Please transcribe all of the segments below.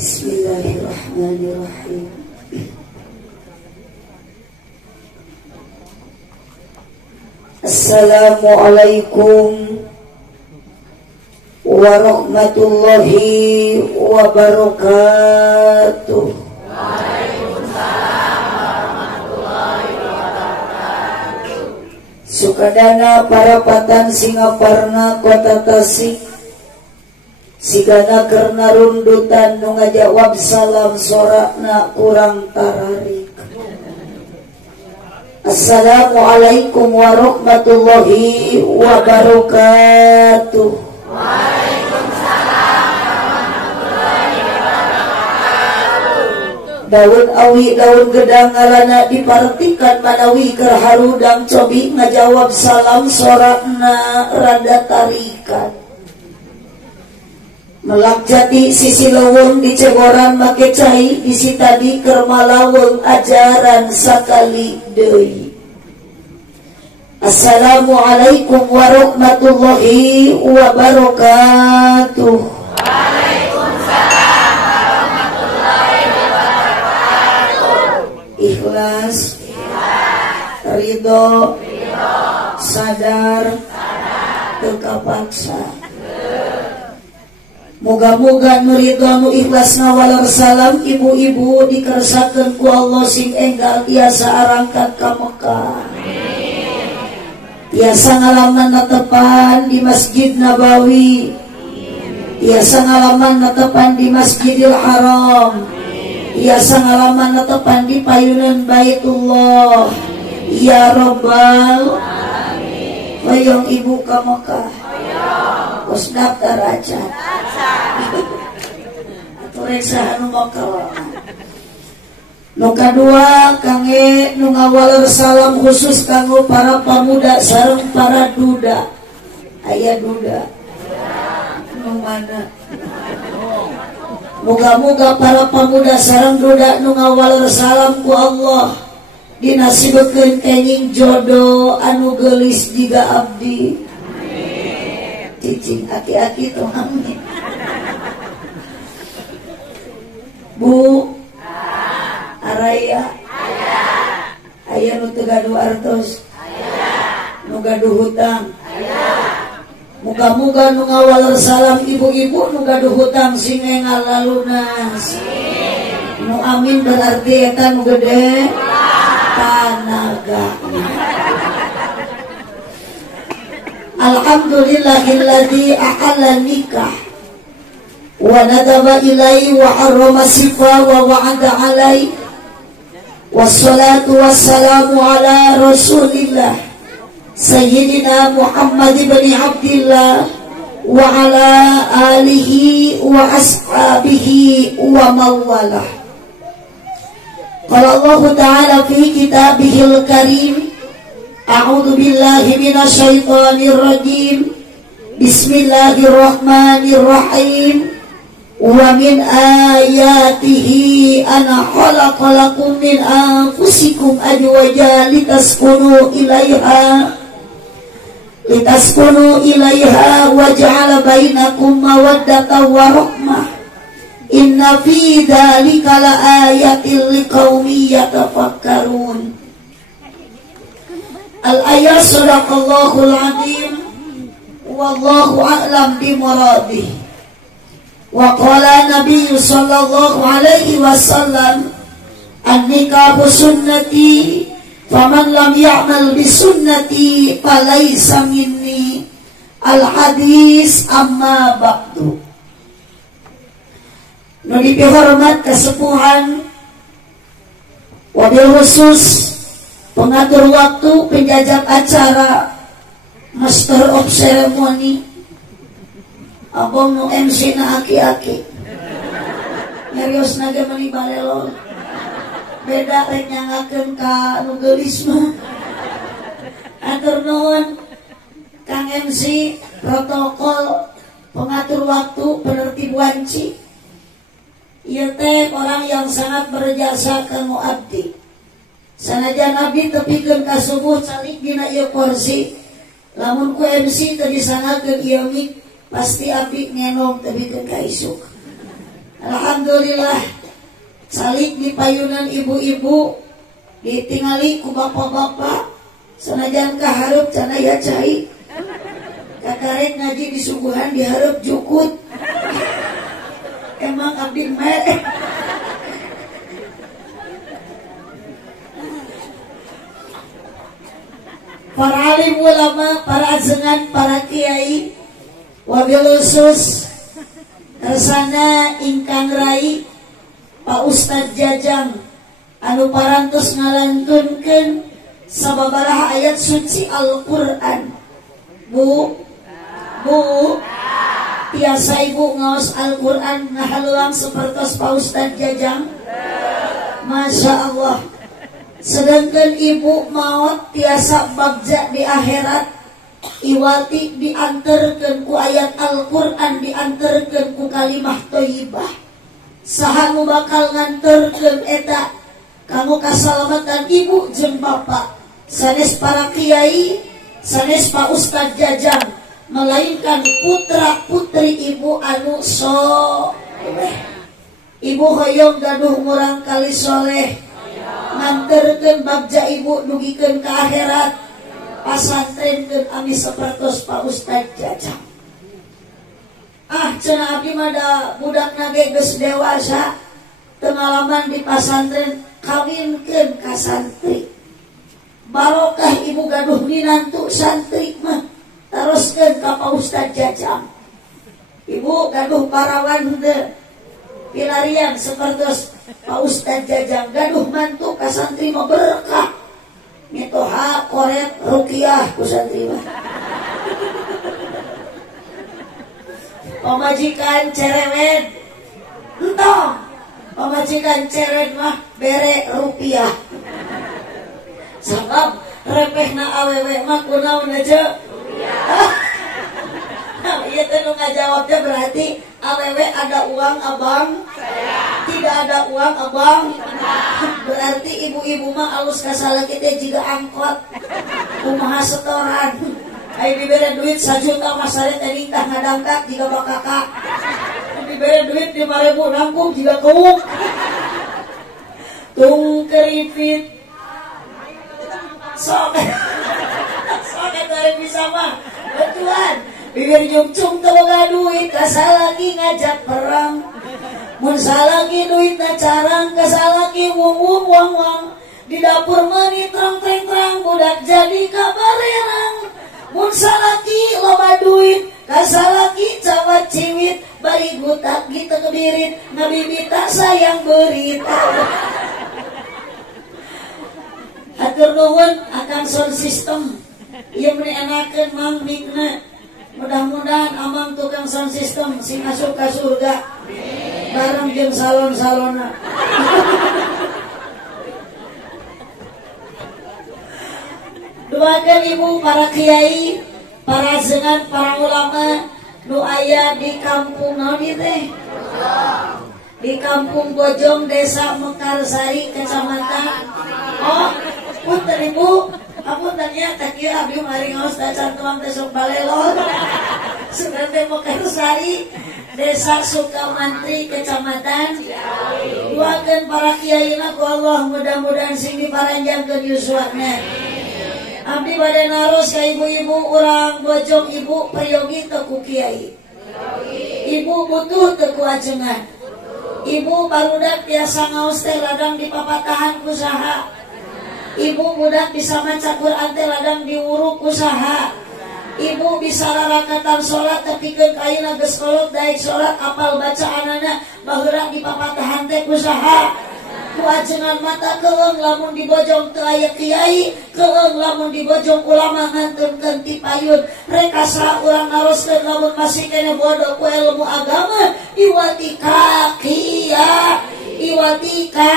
Bismillahirrahmanirrahim. Assalamualaikum warahmatullahi wabarakatuh. Waalaikumsalam warahmatullahi wabarakatuh. Sukadana parapatan Singaparna Kota Tasik, sigana kerna rundutan nu ngajawab salam sorakna kurang tararik. Assalamualaikum warahmatullahi wabarakatuh. Waalaikumsalam warahmatullahi wabarakatuh. Daun awi daun gedang ngalana dipartikan manawi keur harudang cobi ngajawab salam sorakna rada tarikan. Melak jati sisi leweng di Ceboran make cai bisi tadi keur malaweng ajaran sakali deui. Assalamualaikum warahmatullahi wabarakatuh. Waalaikumsalam warahmatullahi wabarakatuh. Ikhlas, ridho, sadar, teu kapaksa. Moga-moga nu ridho nu ikhlas ngawalar salam ibu-ibu dikersakeun ku Allah sing enggal tiasa arangkat ka Mekah. Tiasa ngalaman natepan di Masjid Nabawi, tiasa ngalaman natepan di Masjidil Haram, tiasa ngalaman natepan di payunan Baitullah. Ya Rabbal Alamin. Hoyong ibu ka Mekah. Terus daftar aja atau reksa anu mokal. Nu kadua kangge nu ngawaler salam khusus kanggo para pemuda sareng para duda. Aya duda nu mana? Moga-moga para pemuda sareng duda nu ngawaler salam ku Allah dinasibkeun kenging jodoh anu geulis jiga abdi. Cicing aki-aki tuh amin. Bu Araya aya nu teu gaduh artos, nu gaduh hutang. Muga-muga nu ngawaler salam ibu-ibu nu gaduh hutang sing engal lalunas. Nu amin berarti eta nu gede tanaga. Alhamdulillahilladzi ahalla nikah wa nadaba ilai wa harrama sifa wa wa'ada alai. Wassalatu wassalamu ala rasulillah Sayyidina Muhammad ibn Abdillah wa ala alihi wa ashabihi wa mawalah. Qala Allah ta'ala fi kitabihil karim, a'udzu billahi minasyaitonir rajim. Bismillahirrahmanirrahim. Wa min ayatihi ana khalaqalakum min anfusikum azwajan litaskunu ilaiha wa ja'ala bainakum mawaddatan wa rahmah. Inna fi dzalika laayatil liqaumin yatafakkarun. Al-ayat sadaqallahul azim. Wallahu a'lam bimuradih. Wa qala Nabi sallallahu alaihi wasallam, an-nikahu sunnati faman lam ya'mal bi sunnati falaysa minni. Al-hadis amma ba'du. Nabi dihormat kesepuhan, wabil khusus pengatur waktu, penjajak acara, master of ceremony, abang nu MC na aki-aki, nyarios naga mani balelo, beda rek nyangakeun ka nu geulis mah. Atur nuhun Kang MC, protokol, pengatur waktu, penertib wanci. Ieu teh orang yang sangat berjasa kanggo abdi. Sanajan abdi tepikeun ka subuh calik dina ieu kursi, lamun ku MC teu disangakeun ieu mik, pasti abdi ngenong tepikeun ka isuk. Alhamdulillah salik di payunan ibu-ibu ditingali ku bapak-bapak senajan kahareup cenah ya cai kakarek ngaji di suguhan dihareup jukut emang abdi meh para alim ulama, para ajengan, para kiai wabil khusus kersana ingkang rai Pak Ustadz Jajang anu parantos ngalantunkeun sababaraha ayat suci Al-Qur'an. Bu tiasa ibu ngaos Al-Qur'an ngahaluang sapertos Pak Ustadz Jajang. Masya Allah. Sedangkan ibu maot tiasa bagja di akhirat iwati diantarkeun ku ayat Al-Qur'an diantarkeun ku kalimah thayyibah saha nu bakal nganterkeun eta kamu kasalamatan ibu jeung bapak sanes para kiai sanes Pak Ustadz Jajang melainkan putra putri ibu anu soleh ibu hoyong gaduh murang kali soleh nganterkeun bagja ibu dugikeun ka akhirat pasantrenkeun ami sapertos Pak Ustadz Jajang. Cenah abdi mah da budakna ge geus dewasa teu ngalaman di pasantren kawinkeun ka santri. Barokah ibu gaduh minantu santri mah teruskeun ka Pak Ustadz Jajang. Ibu gaduh parawan teu pilarian sapertos Pak Ustadz Jajang gaduh mantu ka santri mah berkah. Mitoha korek rukiah ku santri mah. Pamajikan cerewet entong pamajikan cerewet mah bere rupiah sabab repehna awewe mah kunaon aja rupiah. Iya teh nu ngajawabnya berarti awewe ada uang abang saya tidak ada uang abang berarti ibu-ibu mah alus kasalaki teh jiga angkot kumaha setoran ai dibere duit 1 juta masare teh nikah ngadangkat jiga bakaka dibere duit 5.000 nanggung jiga keuk tung keripit sok dari bisa mah betulan bibir nyungcung teu boga duit kasalaki ngajak perang mun salaki duitna carang kasalaki wung di dapur meuni terang budak jadi kabarerang mun salaki loba duit kasalaki cawat ciwit bari gutak gitu kebirit ngabibita sayang berita atur nuhun akan sound system ieu meni enakeun mang mikna mudah-mudahan amang tukang sound system sing masuk ka surga bareng jeung salon-salona doakeun ibu para kiai para ajengan para ulama nu aya di kampung naon ieu teh di kampung Bojong desa Mekarsari kecamatan punten ibu apunten nya teh kieu abdi mari ngaos da cantuang teh sok balelor sunan teh Mekarsari desa Sukamantri kecamatan doakeun para kiaina ku Allah mudah-mudahan sing diparanjangkeun yuswana. Abdi bade naros ka ibu-ibu urang Bojong ibu peryogi teu ku kiai. Ibu butuh teu ku ajengan. Ibu barudak biasa ngaos teh ladang di papatahan ku saha. Ibu budak bisa maca Quran teh ladang diuruk ku saha. Ibu bisa rarakatam salat tepikeun ka ayeuna geus kolot daek salat apal bacaanana baheula di papatahan teh ku saha. Ku ajengan mata keung lamun di Bojong teu aya kiai, keung lamun di Bojong ulama ngantunkeun ti payun. Reka saha urang naroskeun lamun masih kene bodoh ku ilmu agama, iwati ka kiai, iwati ka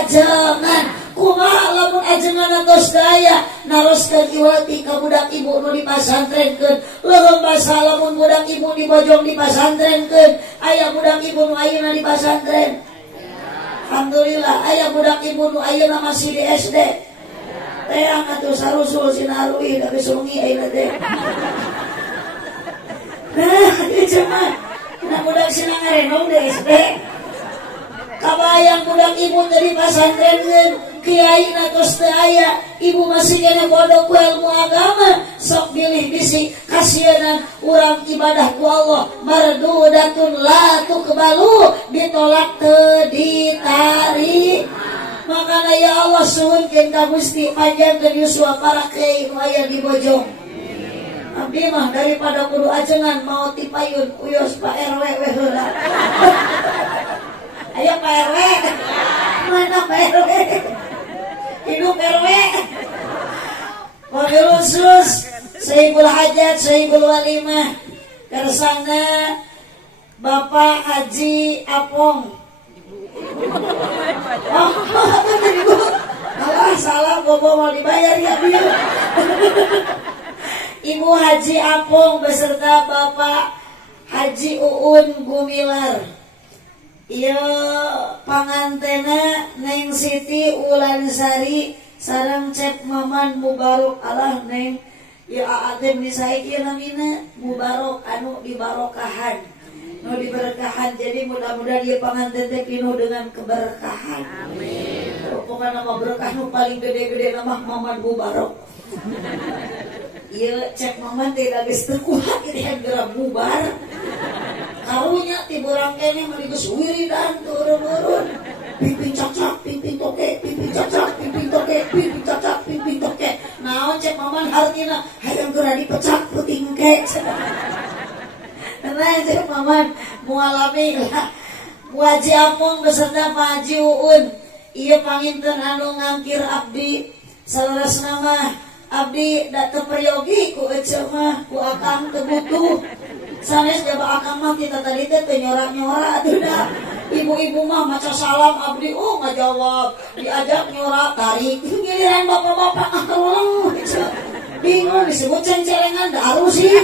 ajengan. Kumaha lamun ajengan tos daya naroskeun iwati ka budak ibu nu dipasantrenkeun. Leureum basa lamun budak ibu di Bojong dipasantrenkeun, aya budak ibu nu ayeuna di pasantren. Alhamdulillah aya budak ibu nu ayeuna masih di SD. Teang atuh sarusul sinarui da besungi ayeuna teh. Nah, ieu mah Nah budak sina ngarenong di SD. Kabayang budak ibu dari pasantren kiai na tos teu aya, ibu masih kena bodoh ku ilmu agama, sok bilih bisi kasihanan urang ibadah ku Allah mardudatun la tuqbalu, ditolak teu ditarik. Makana ya Allah suhunkeun ka Gusti panjangkeun yuswa para kiai nu aya di Bojong. Abdi mah daripada kudu ajengan mau tipayun uyos Pak RW we heula. Ayo Pak RW. Mana Pak RW? Hidup RW. Mobil khusus Sayyidul Hajat, Sayyidul Walimah kersana Bapak Haji Apong. Oh, salah bobo mau dibayar ya biar. Ibu Haji Apong beserta Bapak Haji Uun Gumilar. Iya pangantena Neng Siti Ulansari sareng Cep Maman Mubarok Allah Neng ya aden disaiki namina Mubarok anu dibarokahan nu diberkahan. Jadi mudah-mudahan dia panganten teh pinuh dengan keberkahan. Amin. Pokoknya nama berkah nu paling gede-gede nama Maman Mubarok. Iya Cep Maman tidak geus teu kuat ieu geura bubar. Karunya tiburang kene maligus wiridan turun-turun. Pimpin cacak, pimpin toke, pimpin cacak, pimpin toke, pimpin cacak, pimpin toke. Naon Cep Maman hartina hayang geura dipecat puting ke. Nah Cep Maman mualami lah. Bu Haji Apong beserta Pak Haji Uun. Ieu panginten anu ngangkir abdi saleresna mah abdi da teu peryogi ku ece mah ku akang teu butuh. Sanes jaba akang mah kita tadi teh teu nyora-nyora atuh da. Ibu-ibu mah maca salam abdi ngajawab, diajak nyora tarik. Giliran bapak-bapak tolong. Bingung disebut cencelengan daru sih.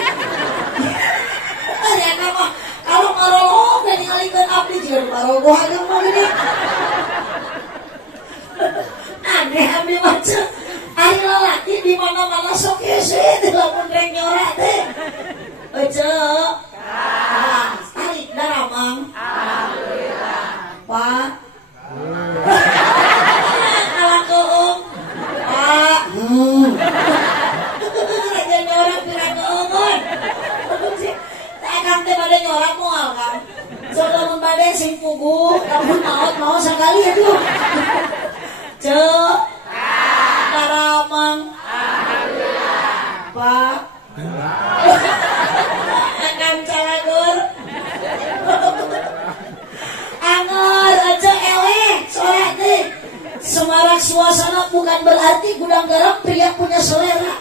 Ya mah kalau marolong dan ngalikeun abdi jeung marogoh aja mah gini. Aneh abdi maca. Ari lalaki di mana-mana sok hese teh lamun rek nyora teh. Ece. Tarik daramang. Alhamdulillah. Pak. Kalakeung. Pak. Raja nyora pirakeun. Akang teh bade nyora moal kan. Sok lamun bade sing pugu, lamun maot sakali atuh. Cek. Daramang. Alhamdulillah. Pak. Akan calagur angor aja eleh soalnya nih semarak suasana bukan berarti gudang garam pria punya selera,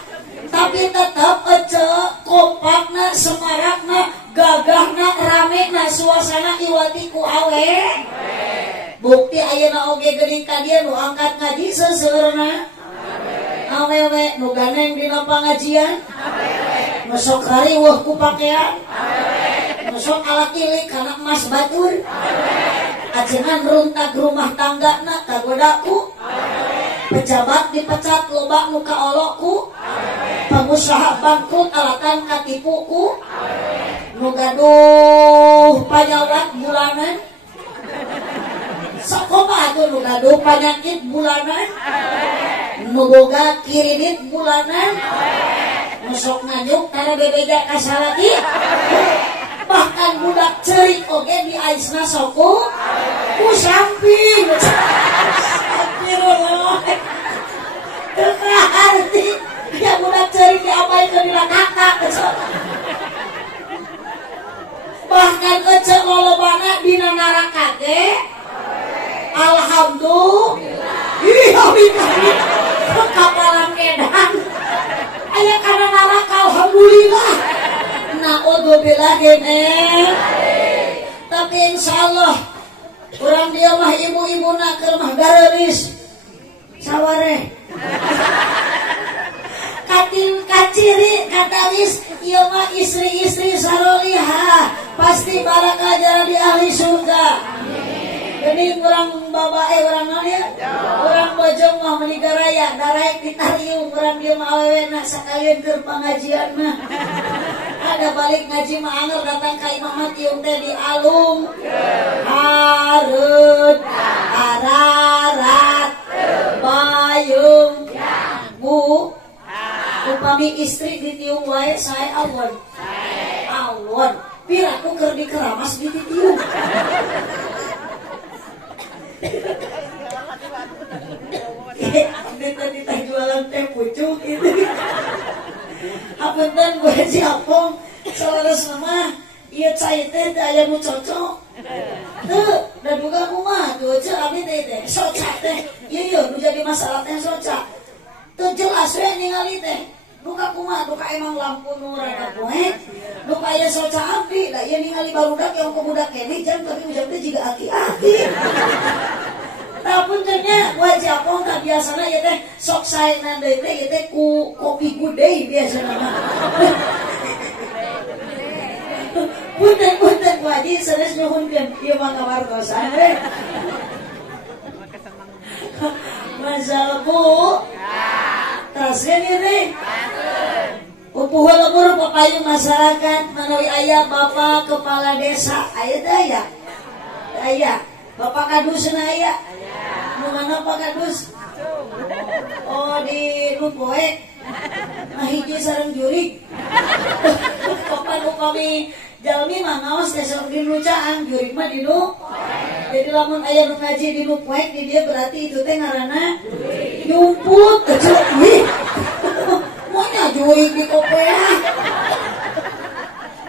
tapi tetap aja kompakna semarakna gagahna ramena suasana iwati ku awe bukti ayeuna oge geuning ka dieu nu angkat ngaji seuseurna awewe nu ganeng dina pangajian masuk hari wah ku pakaian masuk ala kilik kana emas batur ajengan runtak rumah tangga na kagodaku pejabat dipecat loba muka olokku pengusaha bangkrut alatan katipuku nu gaduh panyawat bulanan sakoba atuh nu gaduh panyakit bulanan nu boga kiridit bulanan masuk nganyuk karena bebeja kasalaki bahkan budak cerik oge di aisna soku ku samping astagfirullah arti ya budak cerik diabaikan di kakak bahkan kecek lolobana dina neraka ge alhamdulillah iya bintang kapalan edan aya kana neraka alhamdulillah naudzubillah gene tapi insyaallah urang dia mah ibu-ibuna keur mah gareris sawareh katin kaciri katalis ieu mah istri-istri sarolihah pasti barakah jara di ahli surga jadi urang babae urang naon ya urang Bojong mah menikah raya daraek ditariung urang dieu mah awewena sakalian keur pangajian mah Ada balik ngaji maanger datang ka Imam Matiung teh di alung harut ararat bayung bu upami istri ditiung wae saya awon piraku keur dikeramas dititiung tadi teh jualan teh pucuk gitu. Apunten gue siapong selaras nama ieu cai teh aya nu cocok. Teu da duga kumaha tuh ce abdi teh soca teh. Ieu nu jadi masalah teh soca. Teu jelas we ningali teh. Duka kumaha duka emang lampu nu rada poe. Duka aya soca abdi da ieu ningali barudak yang kebudak kene jam tapi ujang teh jiga aki-aki. Tapun tehnya wajah pong tak biasana ya teh sok saenan deui teh ya teh ku kopi gudeg biasana mah. Punten waji sanes nyuhunkeun ieu mah kawartosan we. Masalah Bu. Tasnya nih. Upuh lemur papayung masyarakat manawi aya Bapak Kepala Desa aya daya. Aya Bapak Kadusna aya. Mana Pak Kadus? Oh di Lupoe. Nah hiji sareng jurig. Kapan upami jalmi mah ngaos teh sok di lucaan, jurig mah di nu. Jadi lamun aya nu ngaji di Lupoe di dia berarti itu teh ngaranna nyumput kecil. Monya jurig di Kopea.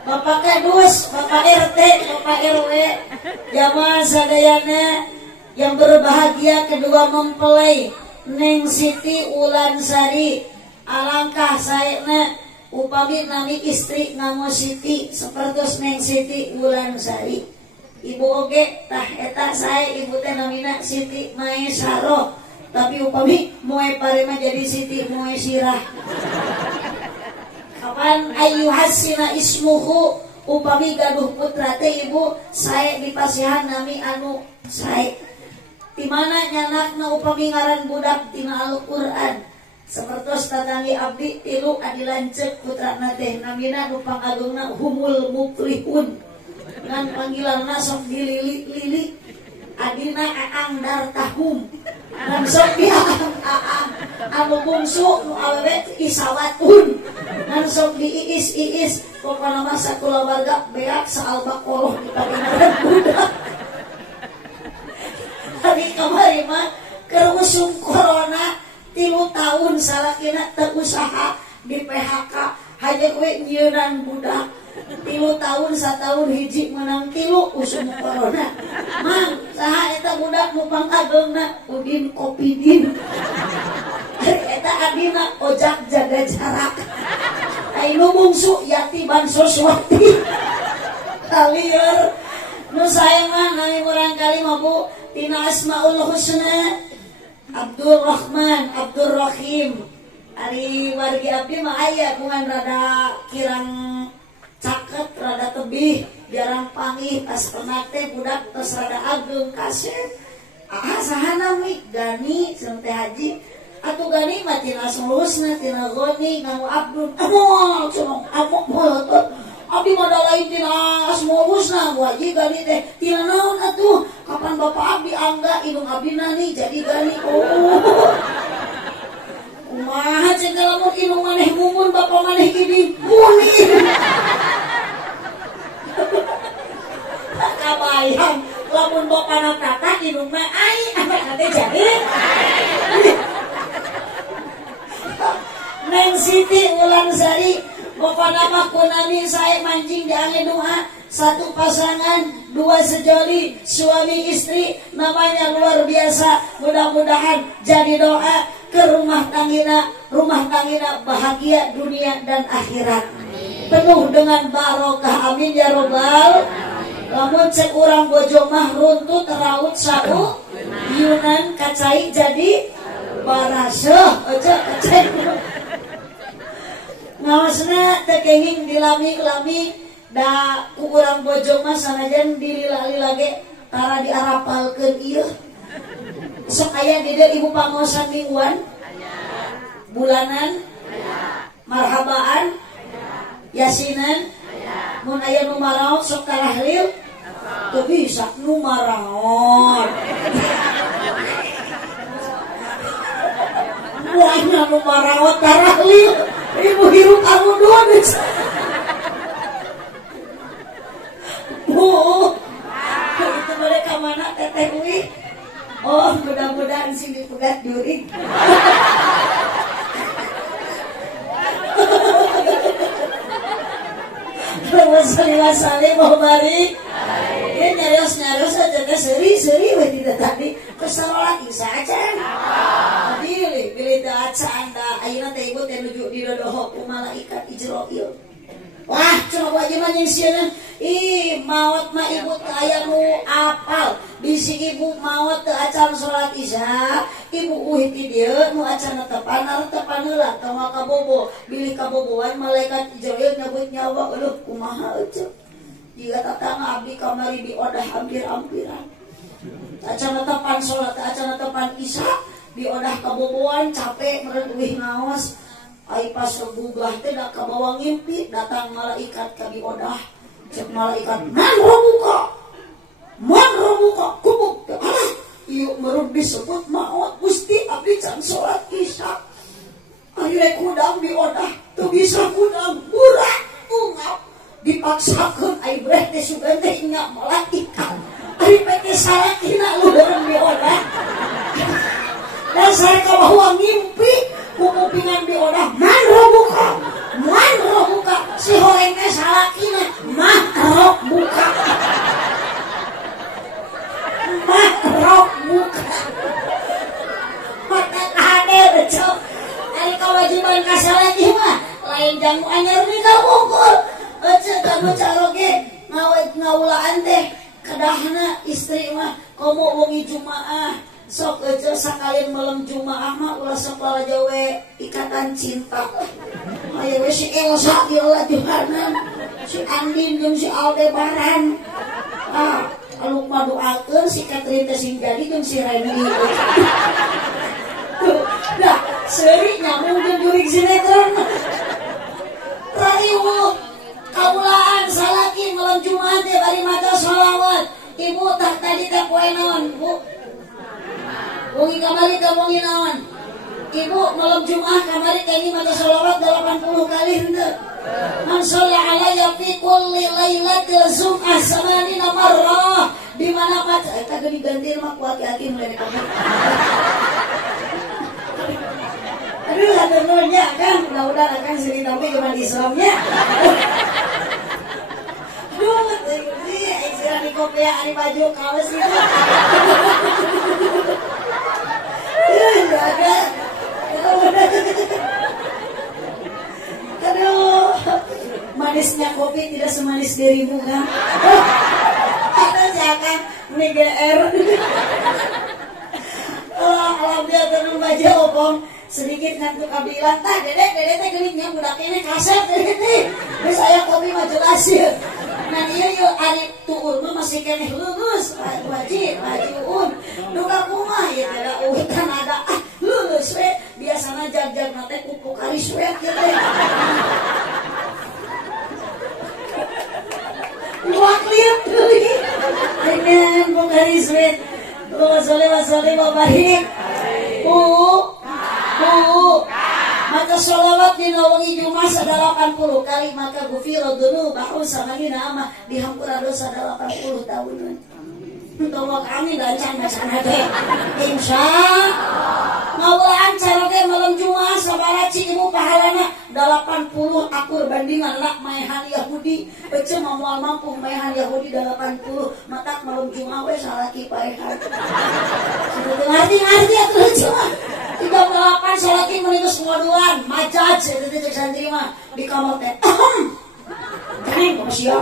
Bapak Kadus, Bapak RT, Bapak RW, jamaah sadayana yang berbahagia kedua mempelai Neng Siti Ulansari alangkah saena upami nami istri nama Siti seperti Neng Siti Ulansari ibu oge tah eta saya ibu teh namina Siti Maesaro tapi upami moe parema jadi Siti Moesirah kapan ayu hasina ismuhu upami gaduh putra teh ibu saya dipasihan nami anu saya di mana nyanakna upami ngaran budak tina Al-Qur'an sapertos tatangi abdi tilu adi lanceuk putrana teh namina nu pangagungna Humul Mukrihun ngan panggilanna sok dilili-lili adina Aang Dartahum ngan sok dia Aang anu bungsu nu awewe Isawatun ngan sok diiis-iis pokona masa kulawarga beak Al-Baqarah diparingan budak. Hari kemarin mah kerusung corona 3 tahun salakina teu usaha di PHK hanya we nyeunan budak 3 tahun 1 tahun hiji menang 3 usum corona mang saha eta budak nu pangagengna Udin Kopidin eta adina ojak jaga jarak anu bungsu Yati Bansoswati kalieur nu sayangan nami murang kali mah Bu tina Asmaul Husna Abdul Rahman Abdul Rahim ari wargi abdi mah aya kungan rada kirang caket rada tebih jarang panggih pas pernah teh budak tos rada agung kaset saha nami Gani jeung teh Haji atuh Gani mah tina Asmaul Husna tina Goni ngamu Abdul cenah amok molotot abdi mah da lain tina Asmaul Husna waji Gani teh tina naon atuh kapan Bapak abdi angga indung abdi nani jadi Gani kumaha cenah lamun indung maneh mumun Bapak maneh gini muni kabayang lamun bapana tata indung mah ai anak teh jadi Neng Siti Ulansari Bapak nama kunami saya mancing di angin doa 1 pasangan 2 sejoli suami istri namanya luar biasa mudah-mudahan jadi doa ke rumah tangina bahagia dunia dan akhirat penuh dengan barokah amin ya robbal lamun cek urang bojo mah runtut raut sau yunan kacai jadi baraseuh aja kacai ngawasna teu kenging dilami-lami da ku urang bojo mah sanajan dilila-lila ge tara diarapalkeun ieu sok aya di dieu ibu pangosan mingguan bulanan marhabaan Yasinan mun aya nu maraot sok tarahlil teu bisa nu maraot wahnya nu maraot tarahlil ibu hirup arudun Bu itu mereka mana teteh Uwi oh mudah-mudahan sini pegat juring Wassalam mau balik dia nyarios aja ke seri tidak tadi keserolah isa aja pilih aca anda ayeuna teh ibu teh nuju di dodoho ku malaikat Ijroil wah coba aja mah nyieun ih maot mah ibu teh aya nu apal bisi ibu maot teu acan salat isya ibu uhit di dieu nu acan tepan heula tong kabobo bilih kaboboan malaikat Ijroil nyabut nyawa eueuh kumaha eueuh jika tatangga abdi kamari diodah hampir-hampiran acan tepan salat acan tepan isya diodah kaboboan capek meureun eueuh ngaos ai pas gugah teh da ka bawah ngimpi datang malaikat ka diodah cek malaikat man robuka kubuk alah ieu meurut disebut maot Gusti abdi can salat isya ari rek kudang diodah teu bisa kudang burak ungap dipaksakeun ai breh teh sugan teh ingat malaikat ari pake salakina luhureun diodah dasar ka bawah ngimpi kupingan diodah man robuka si horengnya salakina man robuka mata kade becok ari kewajiban kasalaki mah lain jamu anyar ni kabungkul ece kamu caroge ngaulaan teh kedahna istri mah komo wengi jumaah sok aja sakalian malam Jumaah mah ulah sok lalajawe ikatan cinta aya we si Elsa di lajuhanan si Andin jeung si Aldebaran anu maduakeun si Catherine teh sing jadi jeung si Randy dah seuri nyambung jeung jurig sinetron rariwu kaulaan salaki malam Jumaah teh bari maca sholawat ibu tak tadi teh poe naon Bu wengi kamari kamu naon ibu malam Jumaah kamari kami maca sholawat 80 kali henteu man shalla alayya fi kulli lailatil jum'ah samanina marrah di mana maca eta geus diganti mah ku aki-aki mulai kabeh aduh hatur nuhun nya kan mudah-mudahan akan sering tapi keman Islamnya aduh teh istirahat di kopi ari baju kaos itu aduh manisnya kopi tidak semanis dirimu kan ada jangan GR alhamdulillah terus baca opong sedikit ngantuk kabilan tah dedek teh geuning budak ini kasep dedek geus aya kopi mah jelas ya nah ieu ari tuun mah masih keneh lulus wajib majuun duka kumaha ya kada utan ada lulus we biasana jag-jag na teh kuku karis we teh luak liat deui dengan kuku karis we Allahumma barik maka sholawat di nawangi Jumat 80 kali maka gufiro dulu bahwa sama ini nama dihampura dosa 80 tahun. Tolong kami dancang macam teh. Insya ngawulaan caroge malam Jumat sabaraci ibu pahalana 80 akur bandingan lah maehan Yahudi. Ece moal mampu maehan Yahudi 80 matak malam Jumat we salaki paehan. Ngerti atuh cuma 38 salaki meningus ngoduan majaj teh santri mah di kamar teh. Kaning manusia.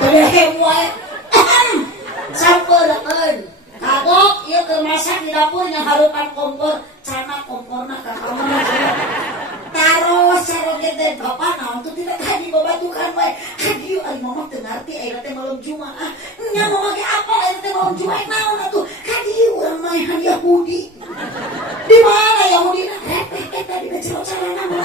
Teh wae. Sampeureun kagok ieu keur masak di dapur nya harupan kompor cana komporna ka kamar taros caroge teh bapak naon tuh tidak tadi babatukan wae hadieu ari mama teu ngarti ayeuna teh malam Jumaah nya mama ge apa ayeuna teh malam Jumaah naon atuh hadieu urang maehan Yahudi di mana Yahudi repeh eta di jero carana mah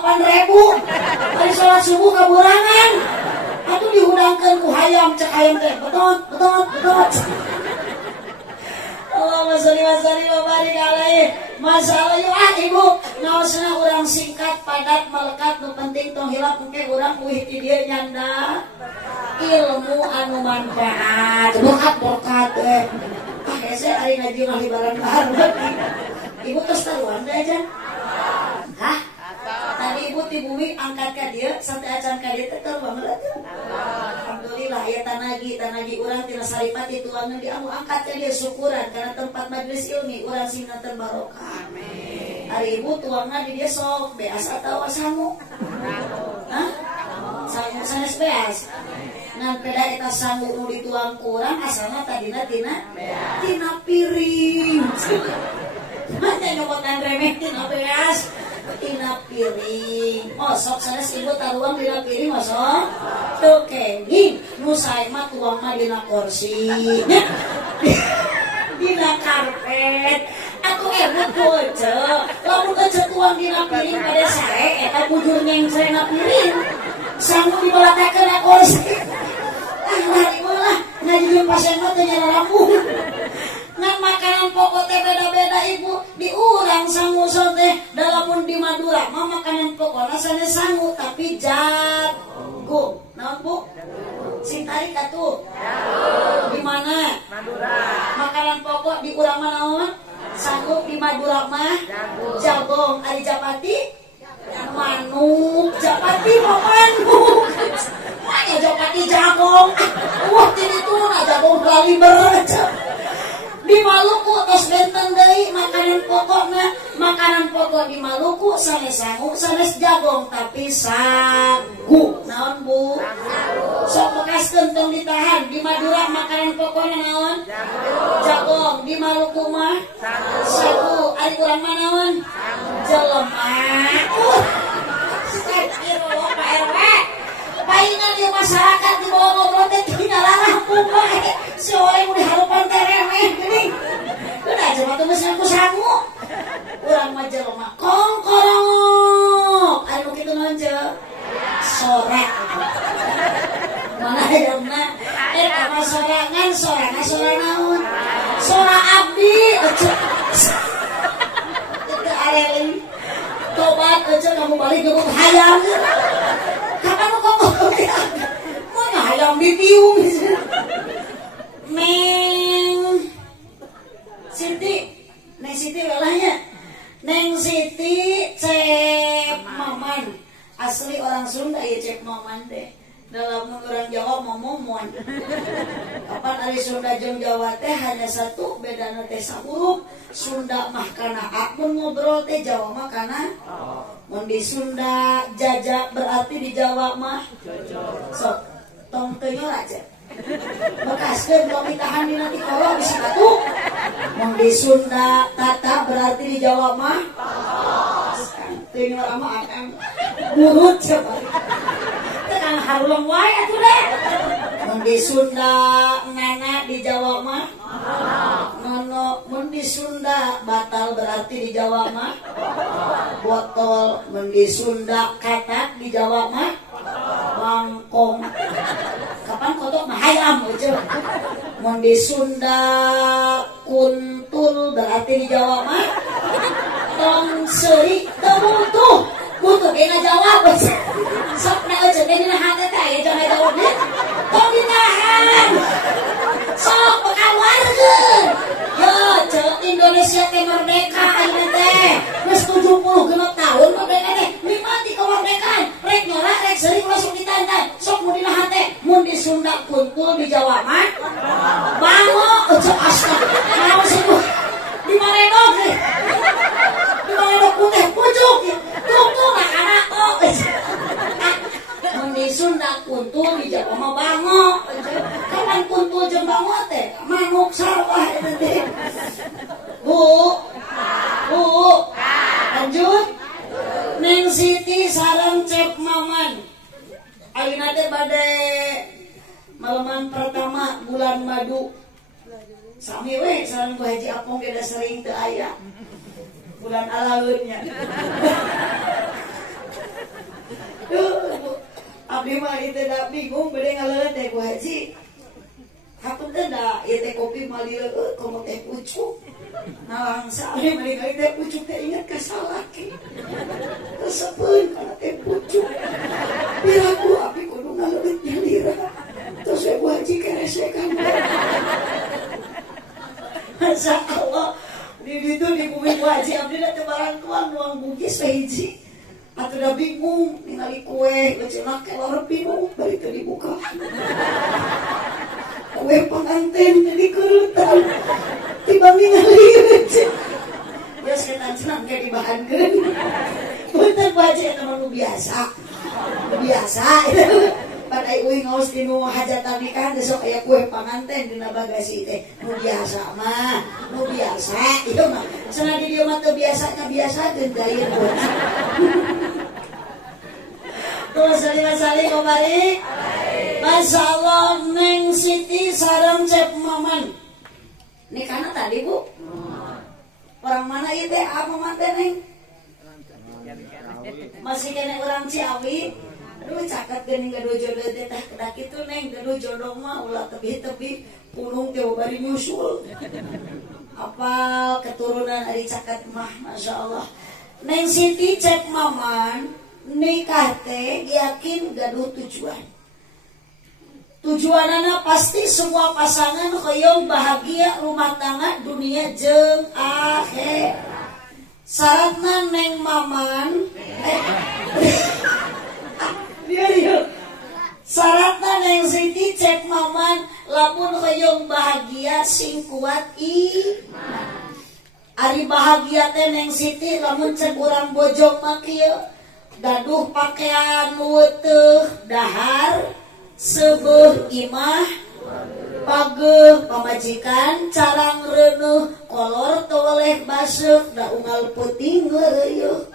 8.000 hari sholat subuh kaburangan atuh dihudangkeun ku hayam cek hayam teh betot Allahumma sholli wa sallim wa barik alaihi. Masalah yuk ibu ngaosna urang singkat padat melekat nu penting tong hilap engke urang kuih ti dieu nyanda ilmu anu manfaat berkat hese ari ngaji mah libaran baru ibu terus taruhan teh aja hah tadi ibu ti bumi angkat ka dieu sampai acan ka dieu teh terbang alhamdulillah ya tanagi urang tina saripati tuangan di anu angkat ka dieu syukuran karena tempat majelis ilmi urang sing nanten barokah amin ari ibu tuangna di dieu sok beas atawa sangu hah sangu sanes beas ngan peda eta sangu nu dituang ku urang asalna tadina tina piring mata nyokotan remeh tina beas tina piring mosok sanes ibu taruang dina piring mosok tuh kenging nu sae mah tuang mah dina kursi dina karpet atuh emu ece lamun ece tuang dina piring pada sae eta bujur nyengsrena piring sanggup dibelatakeun na kursi ibu lah ngajian pasien mah teh nyararampung ngan makanan pokok teh beda-beda ibu diurang sangu teh dalamun di Madura mah makanan pokokna sanes sangu tapi jagung naon bu sing tarik atuh di mana Madura makanan pokok di urang mah naon sangu di Madura mah jagung ari Japati manuk Japati mah manuk mana Japati jagung wah jadi tuh na jagung kaliber di Maluku tos benten deui makanan pokok di Maluku sanes sangu sanes jagung tapi sagu naon bu sok bekaskeun tong ditahan di Madura makanan pokokna naon jagung di Maluku mah sagu ari urang mah naon jelema astagfirullah Pak RW paingan di masyarakat di bawah ngobrol teh tinggal rampung bae si orang udah harupan teremeh geuning udah aja mah teu ku sangu urang mah jelema kongkorong anu kitu naon ceuk sorak mana ayeuna eta mah sorangan sorana sora naon sora abdi ece teu areli tobat ece kamu balik ke hayam kapan kok mana hayam ditiung Neng Siti welahnya Neng Siti Cep Maman asli orang Sunda ya Cep Maman deh dalam orang Jawa momon kapan ari Sunda jeung Jawa teh hanya satu bedana teh saburuk Sunda mah kana a mun ngobrol teh Jawa mah kana mun di Sunda jajak berarti di Jawa mah sok tong teu aja bekaskeun kalau ditahan di nanti kolong bisa batu mau di Sunda tata berarti di Jawa mah tinggal sama akan burut coba tekan haruleng wae atuh deh mau di Sunda nana di Jawa mah nono mun di Sunda batal berarti di Jawa mah botol mun di Sunda katak di Jawa mah bangkong kapan kotok mah hayam aja mun di Sunda kuntul berarti di Jawa mah tong seuri teu butuh dina jawab sok na aja dina hate teh ya jangan jawab dia tong ditahan sok pakaluarkeun yo ceuk Indonesia teh merdeka ayeuna teh geus 70 genep tahun merdeka teh nikmati kemerdekaan rek nyora rek seuri langsung ditandan sok mun dina hate mun di Sunda kuntul di Jawa mah bango ceuk astaga naon sih bu di Maledog di Maledog putih pucuk tungtung anak kok mun di Sunda kuntul di Jawa mah bango kapan kuntul jeung bango teh manuk sawah eta teh bu lanjut Neng Siti sareng Cep Maman ayeuna teh bade malaman pertama bulan madu sami we sareng ku Haji Apong beda sering teu aya bulan alaeunnya Abdi mah itu dah bingung bade ngaleut teh Bu Haji. Hapunten da ieu teh kopi mah lieu komo teh pucuk. Nalangsa abdi mah ningali teh pucuk teh ingat ka salaki. Tesepeun kana teh pucuk. Biraku abdi kudu ngaleut nyalira. Terus Bu Haji keresekan. Masya Allah di itu di bumi Bu Haji abdi da teu barang tuang nuang bugis hiji. Atuh udah bingung ningali kue lecenah kelor bingung bari teu dibuka. Kue pengantin jadi kerutan tiba ningali ya setan senang kayak dibahankeun. Punten Bu Haji eta mah nu biasa pada uing ngaos tinu hajatan nikah besok aya kue pengantin dina bagasi teh nu biasa mah nu biasa ieu mah cenah di dieu mah teu biasa biasakeun gayeun Bu Haji. Terus sali kembali. Masya Allah Neng Siti sareng Cep Maman. Nikahna tadi Bu. Orang mana ieu teh Maman teh Neng? Masih kene orang Ciawi. Aduh caket geuning gaduh jodoh teh tah kedak kitu Neng, gaduh jodoh mah ulah tebih-tebih pulung teh bari nyusul. Apal keturunan ari caket mah Masya Allah. Neng Siti Cep Maman nikah teh yakin gaduh tujuanana pasti semua pasangan hoyong bahagia rumah tangga dunia jeung akhir. Syaratna Neng Maman dia syaratna Neng Siti Cep Maman lamun hoyong bahagia sing kuat iman. Ari bahagia teh Neng Siti lamun cek urang bojong mah kieu gaduh pakaian teu dahar sebeuh imah pageuh pamajikan carang reuneuh kolor teu oleh baseuh da unggal peuting ngeureuyeuh.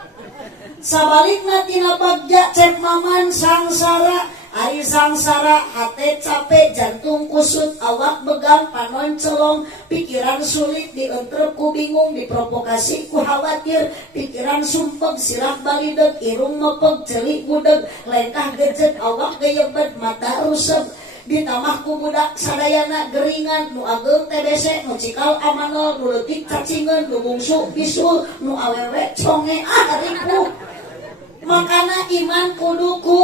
Sabalikna tina bagja Cep Maman sangsara ari sangsara hate capek jantung kusut awak begang panon celong pikiran sulit dientrep ku bingung diprovokasi ku khawatir pikiran sumpeg sirah balideg irung mepeg celik budeg lengkah gejet awak gayebet mata ruseb ditamah ku budak sadayana geringan nu ageng TBC nu cikal amanol nu leutik cacingeun nu bungsu bisul nu awewe conge ribu makana iman kuduku.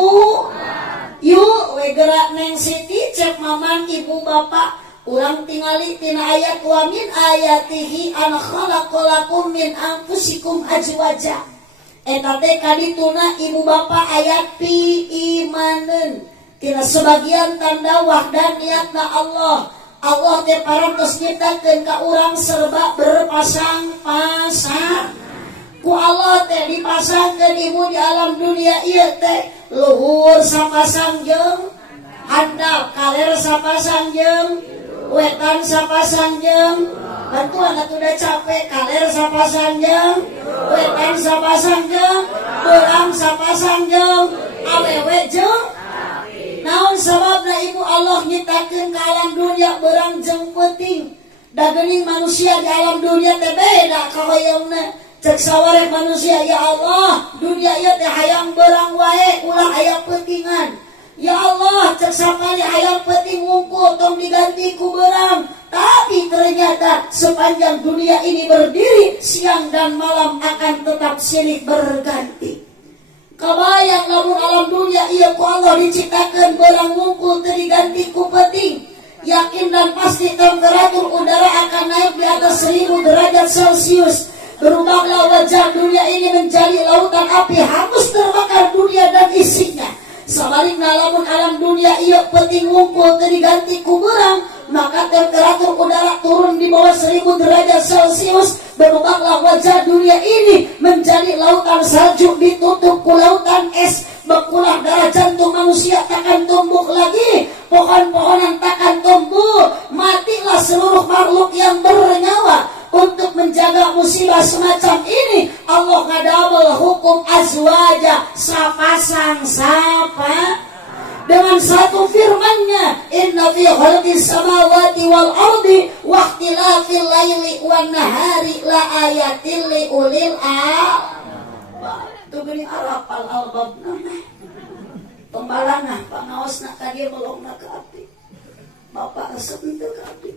Yuk we gerak Neng Siti Cep Maman ibu bapak urang tingali tina ayat wa min ayatihi an khalaqalakum min anfusikum azwaja. Eta teh kadituna ibu bapak ayat pi imaneun tina sebagian tanda wahdaniyatna Allah. Allah teh parantos nyiptakeun ka urang serba berpasang-pasang. Ku Allah teh dipasangkeun ibu di alam dunia ieu teh luhur sapasang jeung handap, kaler sapasang jeung wetan sapasang jeung bantuan atuh da capek kaler sapasang jeung wetan sapasang jeung beurang sapasang jeung awewe jeung naon sababna ibu Allah nyiptakeun ka alam dunia beurang jeung peuting da geuning manusia di alam dunia teh beda ka hoyongna. Cek sawareh manusia ya Allah dunia ieu teh hayang beurang wae ulah aya peutingan. Ya Allah cek sapali hayang peuting ngungkul tong diganti ku beurang. Tapi ternyata sepanjang dunia ini berdiri siang dan malam akan tetap silih berganti. Kabayang lamun alam dunia ieu ku Allah diciptakeun beurang ngungkul teu diganti ku peuting. Yakin dan pasti temperatur udara akan naik di atas 1000 derajat Celcius. Berubahlah wajah dunia ini menjadi lautan api hangus terbakar dunia dan isinya. Sabalikna lamun alam dunia ieu peuting ngungkul teu diganti ku beurang, maka temperatur udara turun di bawah 1000 derajat Celcius. Berubahlah wajah dunia ini menjadi lautan salju ditutup ku lautan es. Bekulah darah jantung manusia takkan tumbuh lagi, pohon-pohonan takkan tumbuh, matilah seluruh makhluk yang bernyawa. Untuk menjaga musibah semacam ini Allah ngadamel hukum azwaja sapasang sapa dengan satu firman-Nya inna fi khalqis samawati wal ardi wa ikhtilafil laili wan nahari la ayatil li ulil albab. tuh gini Arab al-albab pembalana pangaosna ka dieu melongna ka abdi bapak resep henteu ka abdi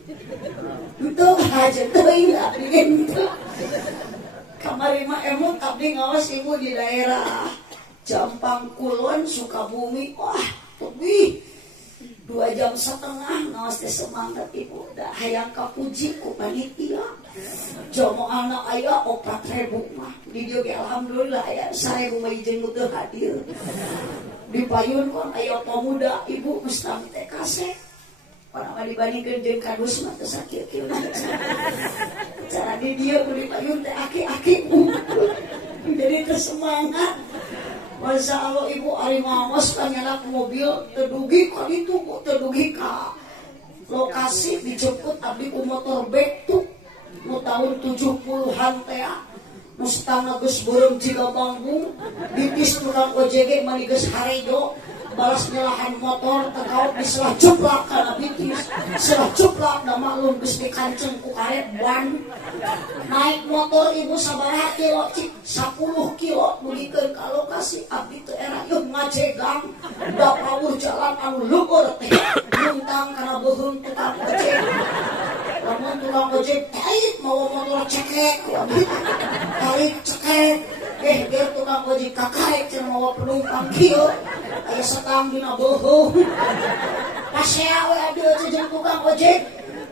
henteu aja teuing abdi henteu kamari mah emut abdi ngaos ibu di daerah Jampang Kulon Sukabumi wah lebih 2,5 jam ngawas teh semangat ibu dah hayang kapuji ku panitia jomo anak aya 4.000 mah di dieu ge alhamdulillah aya 1.000 mah jeung teu hadir di payun kon aya pemuda ibu mustami teh kasih orang mah dibandingkeun jeung kadus mah teu sakieu-kieu cara di dieu di payun teh aki-aki jadi tersemangat. Masya Allah ibu ari mamos kan nyalak mobil tedugi ka ditu tedugi ka lokasi dijemput abdi ku motor bek tuh nu tahun 70-an teh nu stangna geus beureum jiga banggung ditis tukang OJG mani geus harejo balas nyalahan motor tagaut diselah jeblak kana bitis selah jeblak da maklum geus dikanceng ku karet ban naik motor ibu sabaraha kilo 10 kilo nulikeun ka lokasi abdi teu era yeuh ngajegang da pawuh jalan anu leueur teh luntang kana beuheung tukang ojek lamun tukang ojek tait mawa motor cekek tarik cekek biar tukang ojek kakaek cenah mawa penumpang kieu aya setang dina beuheung pasea we abdi jeung tukang ojek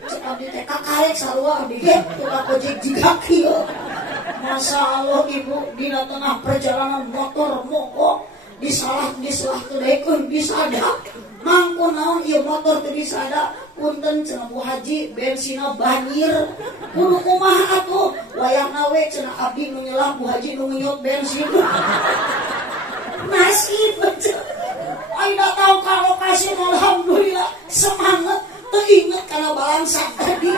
cek abdi teh kakaek sarua abdi ge tukang ojek jiga kieu Masya Allah ibu dina tengah perjalanan motor mogok disalah kedekeun disada mangko naon ieu motor teh disada punten cenah Bu Haji bensina banjir kudu kumaha atuh wayahna we cenah abdi nu nyelah Bu Haji nu ngiyot bensin nasib aida tahu ka lokasi alhamdulillah semangat teu inget kana balangsa tadi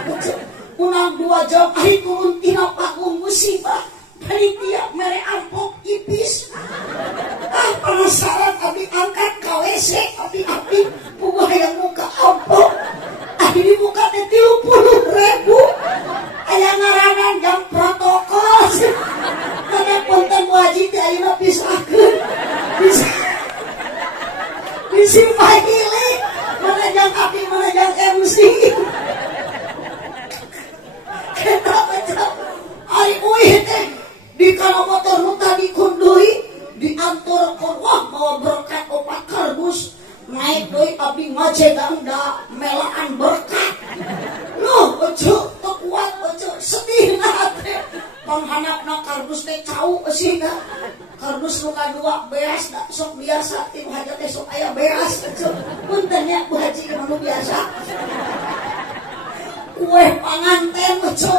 unang 2 jam ari turun tina panggung musibah panitia mere ampok ipis penasaran abdi angkat ka WC abdi buah yang muka ampok abdi dibuka teh 30.000 aya ngaranan jam protokol kada punten Bu Haji teh ayeuna pisahkeun bisi pahili mana jang abdi mana jang MC kita baca ari uih teh di kana motor nu tadi kundui diantur wah bawa berkat opat kardus naik deui abdi ngajegang da melaan berkat loh ojo teu kuat ojo sedih na teh panghanapna kardus teh cau eusinya kardus nu kadua beas da sok biasa tim haja teh sok aya beas ojo punten nya Bu Haji nu biasa kue panganten ojo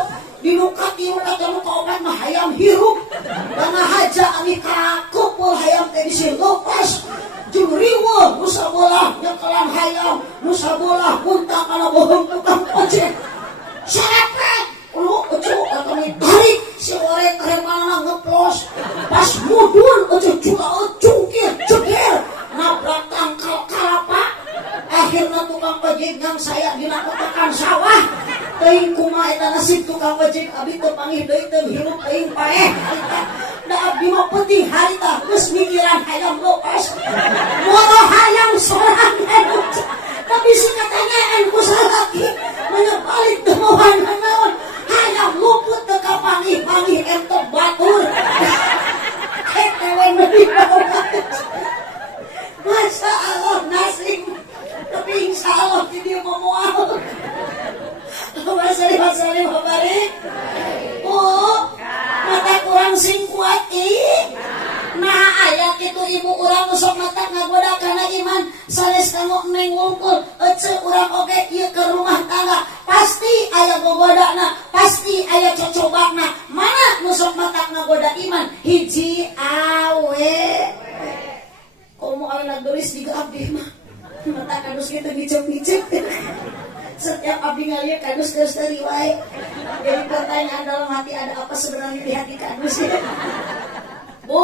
dinukat anu kaupan mah hayam hirup dana haja ami kakupul hayam teh bisi lepas jeung riweuh nu sabelah nyekelan hayam nu sabelah muntah kana bohong tukang ojek sarepet lu ojo kami tarik si orek karemana ngeplos pas mudun ojo juga cungkir jeger nabrak tangkal kalapa akhirna tukang ojek yang saya dinakotakan sawah teuing kumaha eta nasib tukang ojek abdi teu panggih deui teu hirup teuing paeh da abdi mah penting harita geus mikiran hayam lepas moal hayam sorangan tapi sikatanyaan ku salaki menyebalik teu moal naon hayam luput teu ka panggih entok batur eta we nepi Masya Allah nasib tapi insya Allah dia mau mual Masya barik Bu mata kurang sing kuat nah ayat itu ibu urang sok mata ngagoda kana iman sanes kanggo neng wungkul ece urang oge ieu ke rumah tangga pasti aya gogodana pasti aya cocobakna mana nu sok mata ngagoda iman hiji awe komo aweuna geulis jiga abdi mah mata kadus kitu ngicep-ngicep setiap abdi ngalieu kadus geus teu wae jadi pertanyaan dalam hati ada apa sebenarnya di hati kadus Bu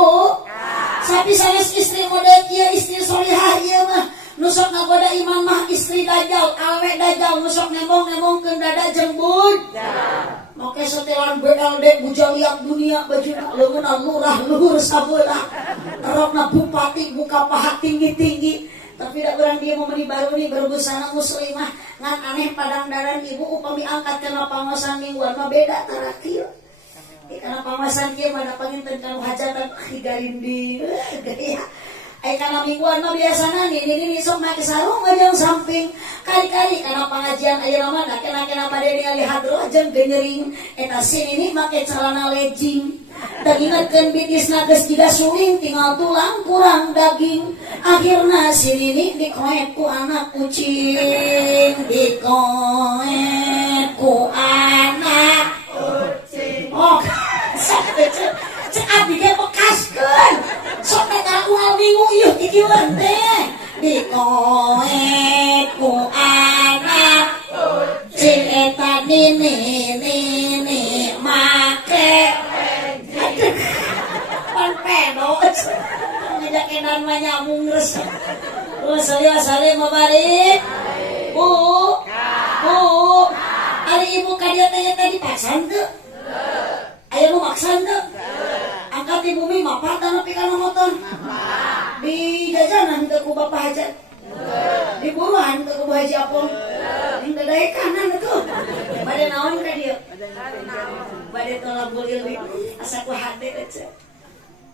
sapi sanes istri model kieu istri solihah ieu mah nusok ngagoda imam mah istri dajal, awe dajal, nusok nembong ke dada jembut. Make setelan BLD bujaliak dunia bajuna leungeun lurah luhur sabeula. Rokna bupati buka paha tinggi-tinggi. Tapi dak urang dia mau meni baru nih berbusana muslimah ngan aneh padang daran ibu upami angkat kana pangosan mingguan mah beda tarakieu. Karena pangosan kieu mah da panginten kana hajatan digarindi gaya. Karena mingguan mah biasana nih sok make sarung aja samping kali-kali karena pengajian ayeuna mah da kena bade ningali hadroh jeung genyering eta sini make celana legging. Dan ingatkan bitisna geus jiga suling tinggal tulang kurang daging. Akhirna sini dikoek ku anak kucing, dikoek ku anak kucing. Oh, cek abdi ge bekaskeun. Sok teh ulah minggu ieu kikieuan teh. Dikoek ku anak kucing eta nini make pedos ngajakenan mah nyamung geus. Terus saya mabari. Bu. Ari ibu ka dieu teh dipaksan teu? Aya nu maksan teu? Angkat di bumi mapat nepi kana motor. Di jajanan teu ku bapak hajat. Di buruan teu ku haji apong. Ning dadae kanan atuh. Bade naon ka dieu? Bade tolabul ilmi asa ku hade ece.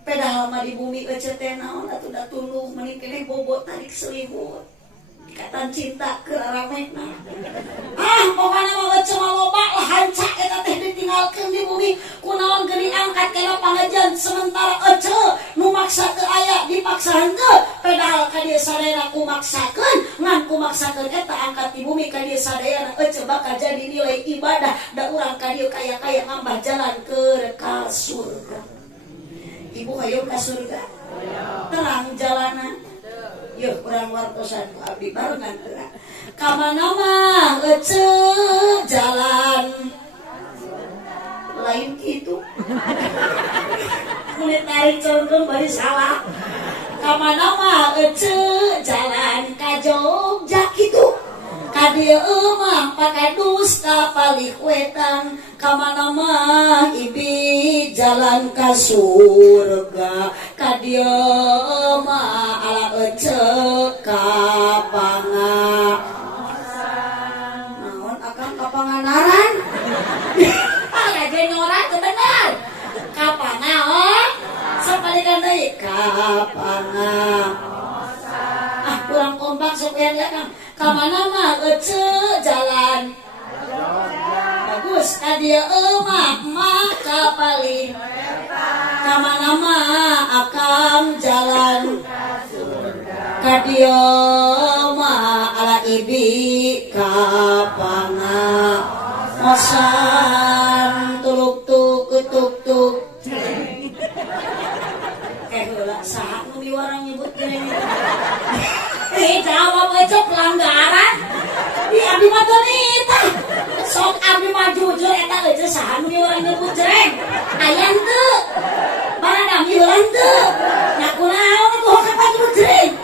Pedal mah di bumi ece teh naon atuh da tuluh meuning keneh bobot tarik selimut. Ikatan cinta ke ramena. Pokona mah ece mah loba hanca eta teh ditinggalkeun di bumi kunaon geus diangkat kana pangajian sementara ece nu maksa teu aya dipaksa henteu pedal ka dieu sadayana kumaksakeun ngan kumaksakeun eta angkat di bumi ka dieu sadayana ece bakal jadi nilai ibadah da urang ka dieu kaya-kaya ngambah jalan ke surga. Ibu hayang ka surga? Terang jalanan. Yuk kurang wartosan ku abdi barengan terang. Ka mana mah ece jalan lain kitu. Kulit tarik condong bari salah. Ka mana mah ece jalan ka Jogja kitu. Ka dieu mah pakadus ka palih wetan. Ka mana mah ibi jalan ka surga. Ka dieu mah ala ece ka pangaosan. Naon akang ka panganaran? Ala ge ngora teu bener. Ka pangaosan. Sapalikan deui ka pangaosan. Kurang kompak sok ya Kang. Ka mana mah ece jalan bagus ka dieu mah ka paling ka mana mah akang jalan ka dieu mah ala ibi ka pangaosan tuluk-tuk heula saha nu miwarang nyebut gini. Jawab aja pelanggaran. Di abdi mah teu nita. Sok abdi mah jujur eta aja saha nu orang nyebut jreng. Aya henteu. Barang mieulan teu. Nya kunaon atuh hoka nyebut jreng.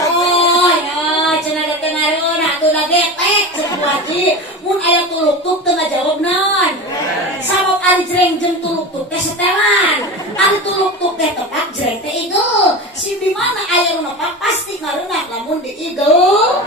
Oh, ya cenah teh ngareun atuh da getek cenah waji. Mun aya tuluk-tuk teu ngajawab naon. Sabab ari jreng jeung tuluk-tuk teh setelan. Ari tuluk-tuk teh tepak jreng teh igel. Si di mana aya nu nepak pasti ngareunah lamun di igel.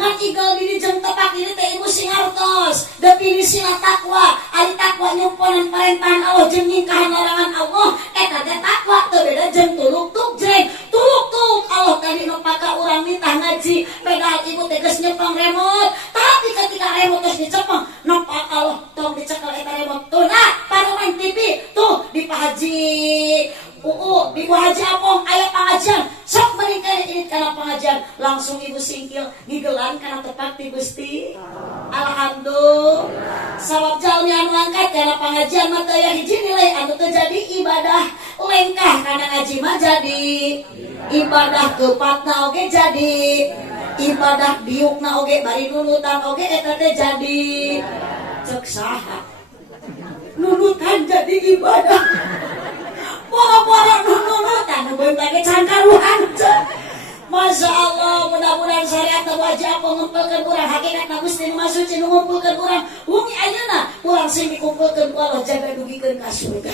Ngan igel di jeung tepak ini teh ibu sing ngartos. Definisinya takwa, ari takwa nyumponan parentan Allah jeung nyingkahan larangan Allah. Eta teh takwa teu beda jeung tuluk-tuk jreng. Tuluk-tuk Allah tadi nepak ka urang nitah ngaji. Pedal ibu teh geus nyepeng remote. Tapi ketika remote geus dicepeng, nepak Allah tong dicekel eta remote. Tuh nah, paruman TV tuh di Pak Haji di Bu Haji Apong aya pengajian sok meringkari ini kana pengajian langsung ibu singkil gigelan kana tepak ti Gusti. Alhamdulillah. Sabab jalmi anu angkat kana pengajian mah teu aya hiji nilai anu teu jadi ibadah lengkah kana ngaji mah jadi ibadah keupatna oge jadi ibadah diukna oge bari nunutan oge eta teh jadi cek saha nunutan jadi ibadah. Pokok-pokok nunutan beun lagi can karuhan. Masya Allah, lamunan syariat wajib ngumpulkeun urang hakikatna Gusti nu masuci nu ngumpulkeun urang umi ayeuna urang sing dikumpulkeun ku Allah jaga dugikeun ka surga.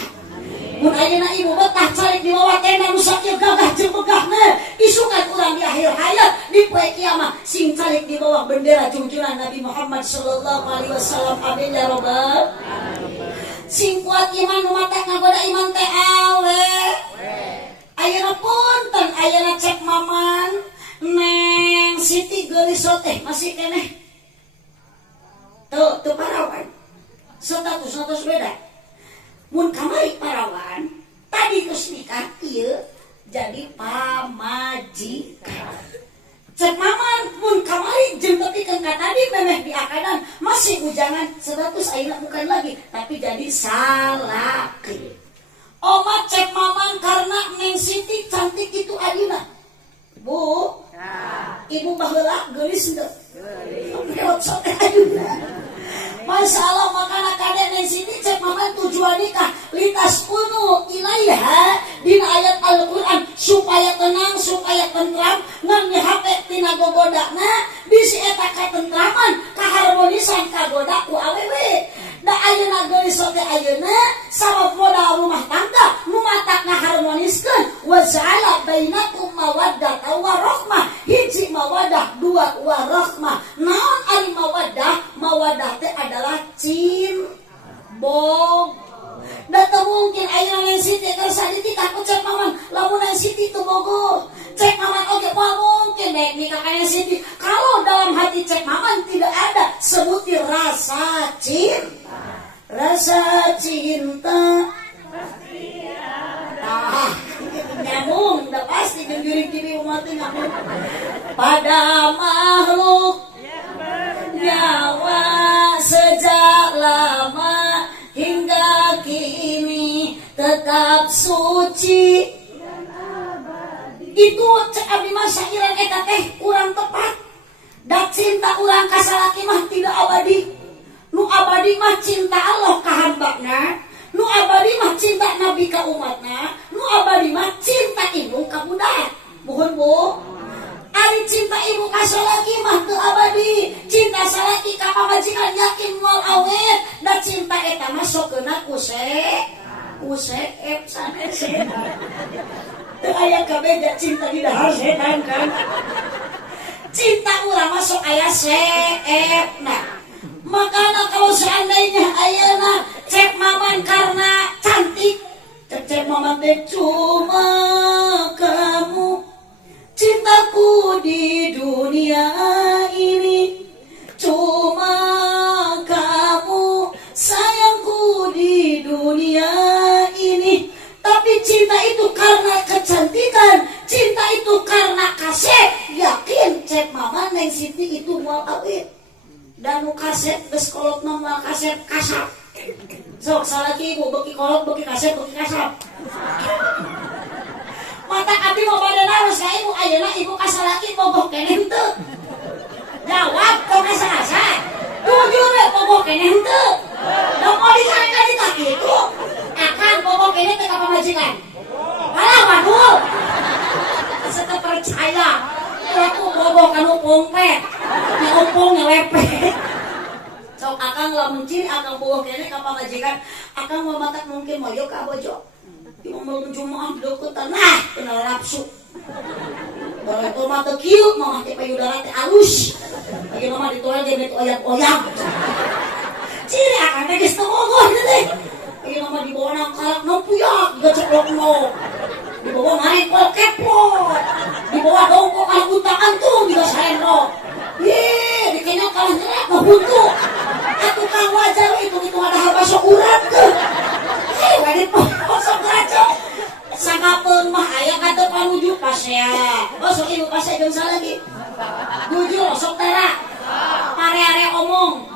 Mun ayeuna ibu betah calik di bawah tenda nu sakieu gagah jeung megahna isukan urang di akhir hayat di poe kiamat sing calik di bawah bendera junjungan Nabi Muhammad sallallahu alaihi wasallam amin ya rabbal sing kuat iman nu mata ngagoda iman teh awe ayeuna punten ayeuna cek maman Neng Siti Gelisot masih keneh tuh parawan status beda mun kamari parawan tadi geus nikah ieu jadi pamajikan cek maman mun kamari jeung tepikeun ka tadi memeh di akadan masih bujangan status ayeuna bukan lagi tapi jadi salaki oma cek maman karena Neng Siti cantik itu ayeuna Bu ibu baheula geulis henteu geulis sote ayeuna masalah makana kade Neng Siti cek maman tujuan nikah litas kunu ilaiha dina ayat Al-Qur'an supaya tenang supaya tentram ngan hape tina gogodana bisi eta katentraman kaharmonisan kagoda ku awewe da ayeuna geulis sote ayeuna sabab modal rumah tangga nu matakna harmoniskeun wa ja'ala bainakum mawaddatan wa rahmah hiji mawaddah dua warahmah naon ari mawaddah teh adalah cimbong da teu mungkin ayeuna Neng Siti kersa ditikah ku cek maman lamun Neng Siti teu bogoh cek maman oge moal mungkin dek nikah ka Neng Siti kalau dalam hati cek maman tidak ada sebuti rasa cinta nyambung udah pasti jengjuring kiri umat nyambung pada makhluk nyawa sejak lama hingga kini tetap suci itu cek abdi mah sairan eta teh kurang tepat da cinta urang ka salaki mah tidak abadi nu abadi mah cinta Allah ka hambana nu abadi mah cinta Nabi ka umatna nu abadi mah cinta ibu ka budak buhun bu ari cinta ibu ka salaki mah teu abadi cinta salaki ka pamajikan yakin moal awet da cinta eta mah sokeuna kusek sanes teu aya kabeja cinta di dahar setan kan cinta urang mah sok aya seep nah makanya kalau seandainya ayeuna cek maman karena cantik cek maman teh cuma kamu cintaku di dunia ini cuma kamu sayangku di dunia ini tapi cinta itu karena kecantikan cinta itu karena kasep yakin cek maman Neng Siti itu moal awet dan nu kaset geus kolot moal kaset kasap sok salaki ibu beuki kolot beuki kaset beuki kasap mata abdi mau badan harus ka ibu ayeuna ibu ka salaki bogoh keneh henteu jawab tong asa-asa jujur we bogoh keneh henteu da mau disarekan di kaki itu akan bogoh keneh teh ka pamajikan alah waduh saya percaya aku bogoh kanu pongpet nyopong nyelepet sok akang lamun ciri akang bogoh keneh ka pamajikan akang mau matak mungkin moyo ka bojo di mobil Jumaah deukeutan nah kenal nafsu kalau itu mah teu kieu mah teh payudara teh alus bagi mah ditolak ge net oyang-oyang ciri akang teh geus teu bogoh teh bagi mah dibawa nang kalak nempuyak diceplokno dibawa mari pol kepot dibawa dongkok ka guntangan tuh juga sareno dikenyok kalah nyerap mah buntu atuh kang wajar itu ada harga sok urat teh wadit sok raja sangapeun mah aya kata panuju pasea sok ibu pasea jeung salagi jujur sok tara pare-are omong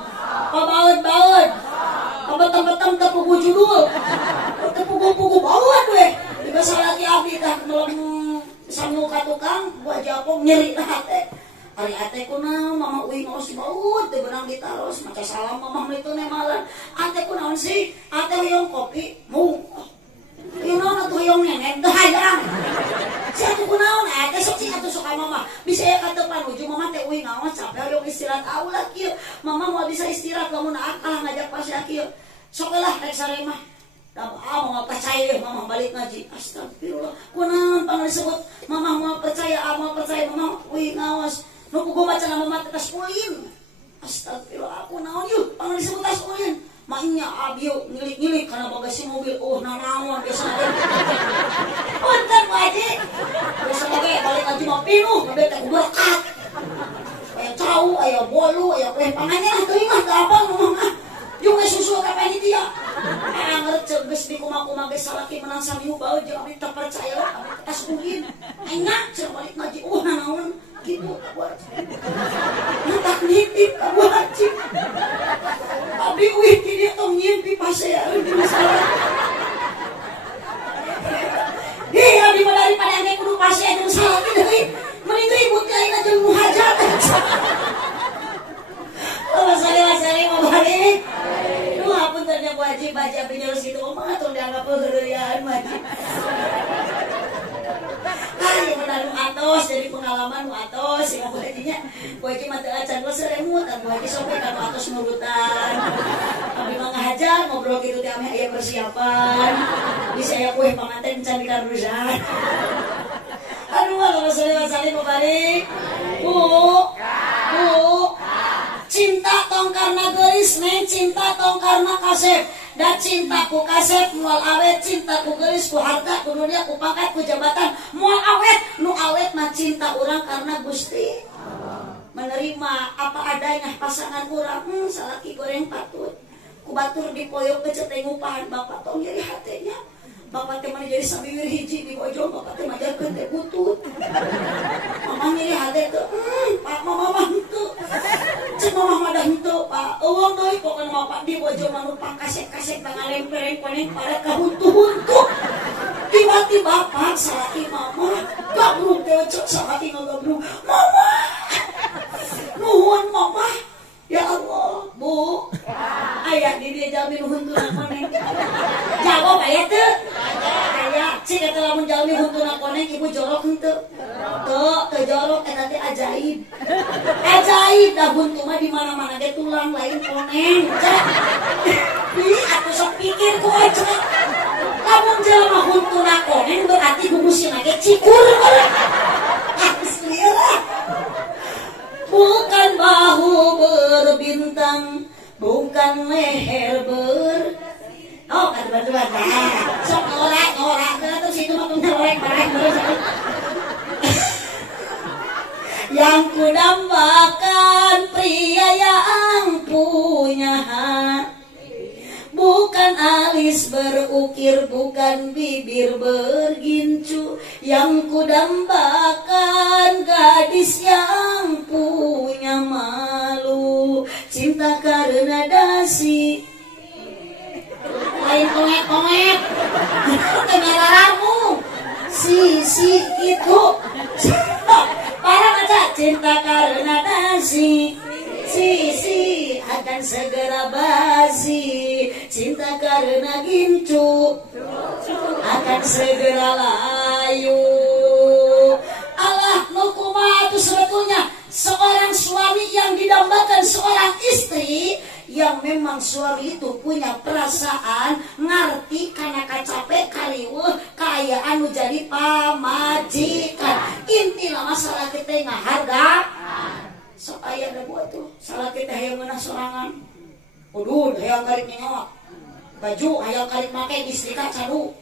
pabaeud-baeud pabeteng-beteng teu pugu judul teu pugu-pugu baeud we diga salagi abdi tah melem sanu ka tukang buah japong nyeri teh ari ate kunaon mama uing ngos baut teu beunang ditaros maca salam mama itu nemalan ate kunaon sih ate hoyong kopi mung ieu naon atuh hoyong nenek teu hayang Saya tuh kunaon ada sok sih atuh suka mama. Bisa ya kata panuju mama teh uing ngawas capek hoyong istirahat aula kieu. Mama mau bisa istirahat lamun akal ngajak pas ya kieu. Sok lah rek sare mah. Da mau percaya mama balik ngaji. Astagfirullah. Kunaon pang disebut mama mau percaya mama uing ngawas. Nu kudu maca mama tetes ulin. Astagfirullah aku naon yeuh pang disebut tas ulin. Maknya abio ngilik-ngilik karena bagasi mobil. Oh nanaon biasa. Punten Pak Haji. Biasa lagi balik ngaji mah pinuh, bebek teh berkat. Aya cau, aya bolu, aya kue pangannya teuing mah gampang mah. Yung susu ka panitia. Ngerceg geus di kumaha-kumaha geus salaki menang samiu bae jeung abdi teu percaya abdi tas ulin. Enak cenah balik ngaji. Oh nanaon gitu buat. Ntak nitip ka Bu Haji. Abdi uih kieu tong nyimpi pasea di masalah. Abdi mah daripada ane kudu pasea jeung salah deui. Mending ribut ka ayeuna jeung muhajat. Wasari mau balik. Duh hapunten Bu Haji baca pinjol situ mah atuh dianggap heureuyan Haji. Yang benar atos jadi pengalaman atos ya Bu Hajinya. Bu Haji mah teu acan we seremut, Bu Haji sampai ka atos nurutan. Abdi mah ngahajar ngobrol kitu teh ame aya persiapan. Bisa aya kue panganten can dikarusan. Aduh kalau sering balik. Bu. Cinta tong karena geulis neng cinta tong karena kasep. Da cinta ku kasep moal awet, cinta ku geulis ku harta, ku dunia, ku pangkat, ku jabatan moal awet. Nu awet mah cinta urang karena Gusti. Menerima apa adanya pasangan urang, salaki goreng patut. Ku batur dipoyok keceteng upahan bapak tong nyeri hatenya. Bapak teh mah jadi sabiwir hiji di bojong, bapak teh majarkeun teh butut. Mama nyeri hate teh, Pak mama henteu. Cek mama mah dah henteu, Pak. Eueuh deui pokona bapak di bojong manu pangkasek-kasek ngalempereng koneng pada kahuntu-huntu. Tiba-tiba Pak salaki mama, gabruk teh cek salaki ngagabruk. Mama. Nuhun mama. Ya Allah, Bu. Aya di dia jalmi huntuna koneng. Jawab aya teu? Aya. Cik eta lamun jalmi huntuna koneng ibu jorok henteu? Teu jorok eta teh ajaib. Ajaib da buntu mah di mana-mana ge tulang lain koneng. Ih, aku sok pikir ku cek. Lamun jelema huntuna koneng berarti gugusina ge cikur. Bismillah. Bukan bahu berbintang, bukan leher oh kan berdua sok ngorak terus itu mah ngorek yang kudambakan pria yang punya hati, bukan alis berukir, bukan bibir bergincu. Yang kudambakan gadis yang punya malu, cinta karena dasi. Lain kongek-kongek, kenaramu, si itu. Parah aja, cinta karena dasi. Si akan segera basi, cinta karena gincu akan segera layu. Allah nukumaha itu sebetulnya seorang suami yang didambakan seorang istri yang memang suami itu punya perasaan, ngerti karena kacapek kariweuh kaya anu jadi pamajikan. Intilah masalah kita ngaharga. Sok aya da buat tuh salah kita hayang meunah sorangan. Udud hayang karik nyawa. Baju hayang karik make istrika cadu.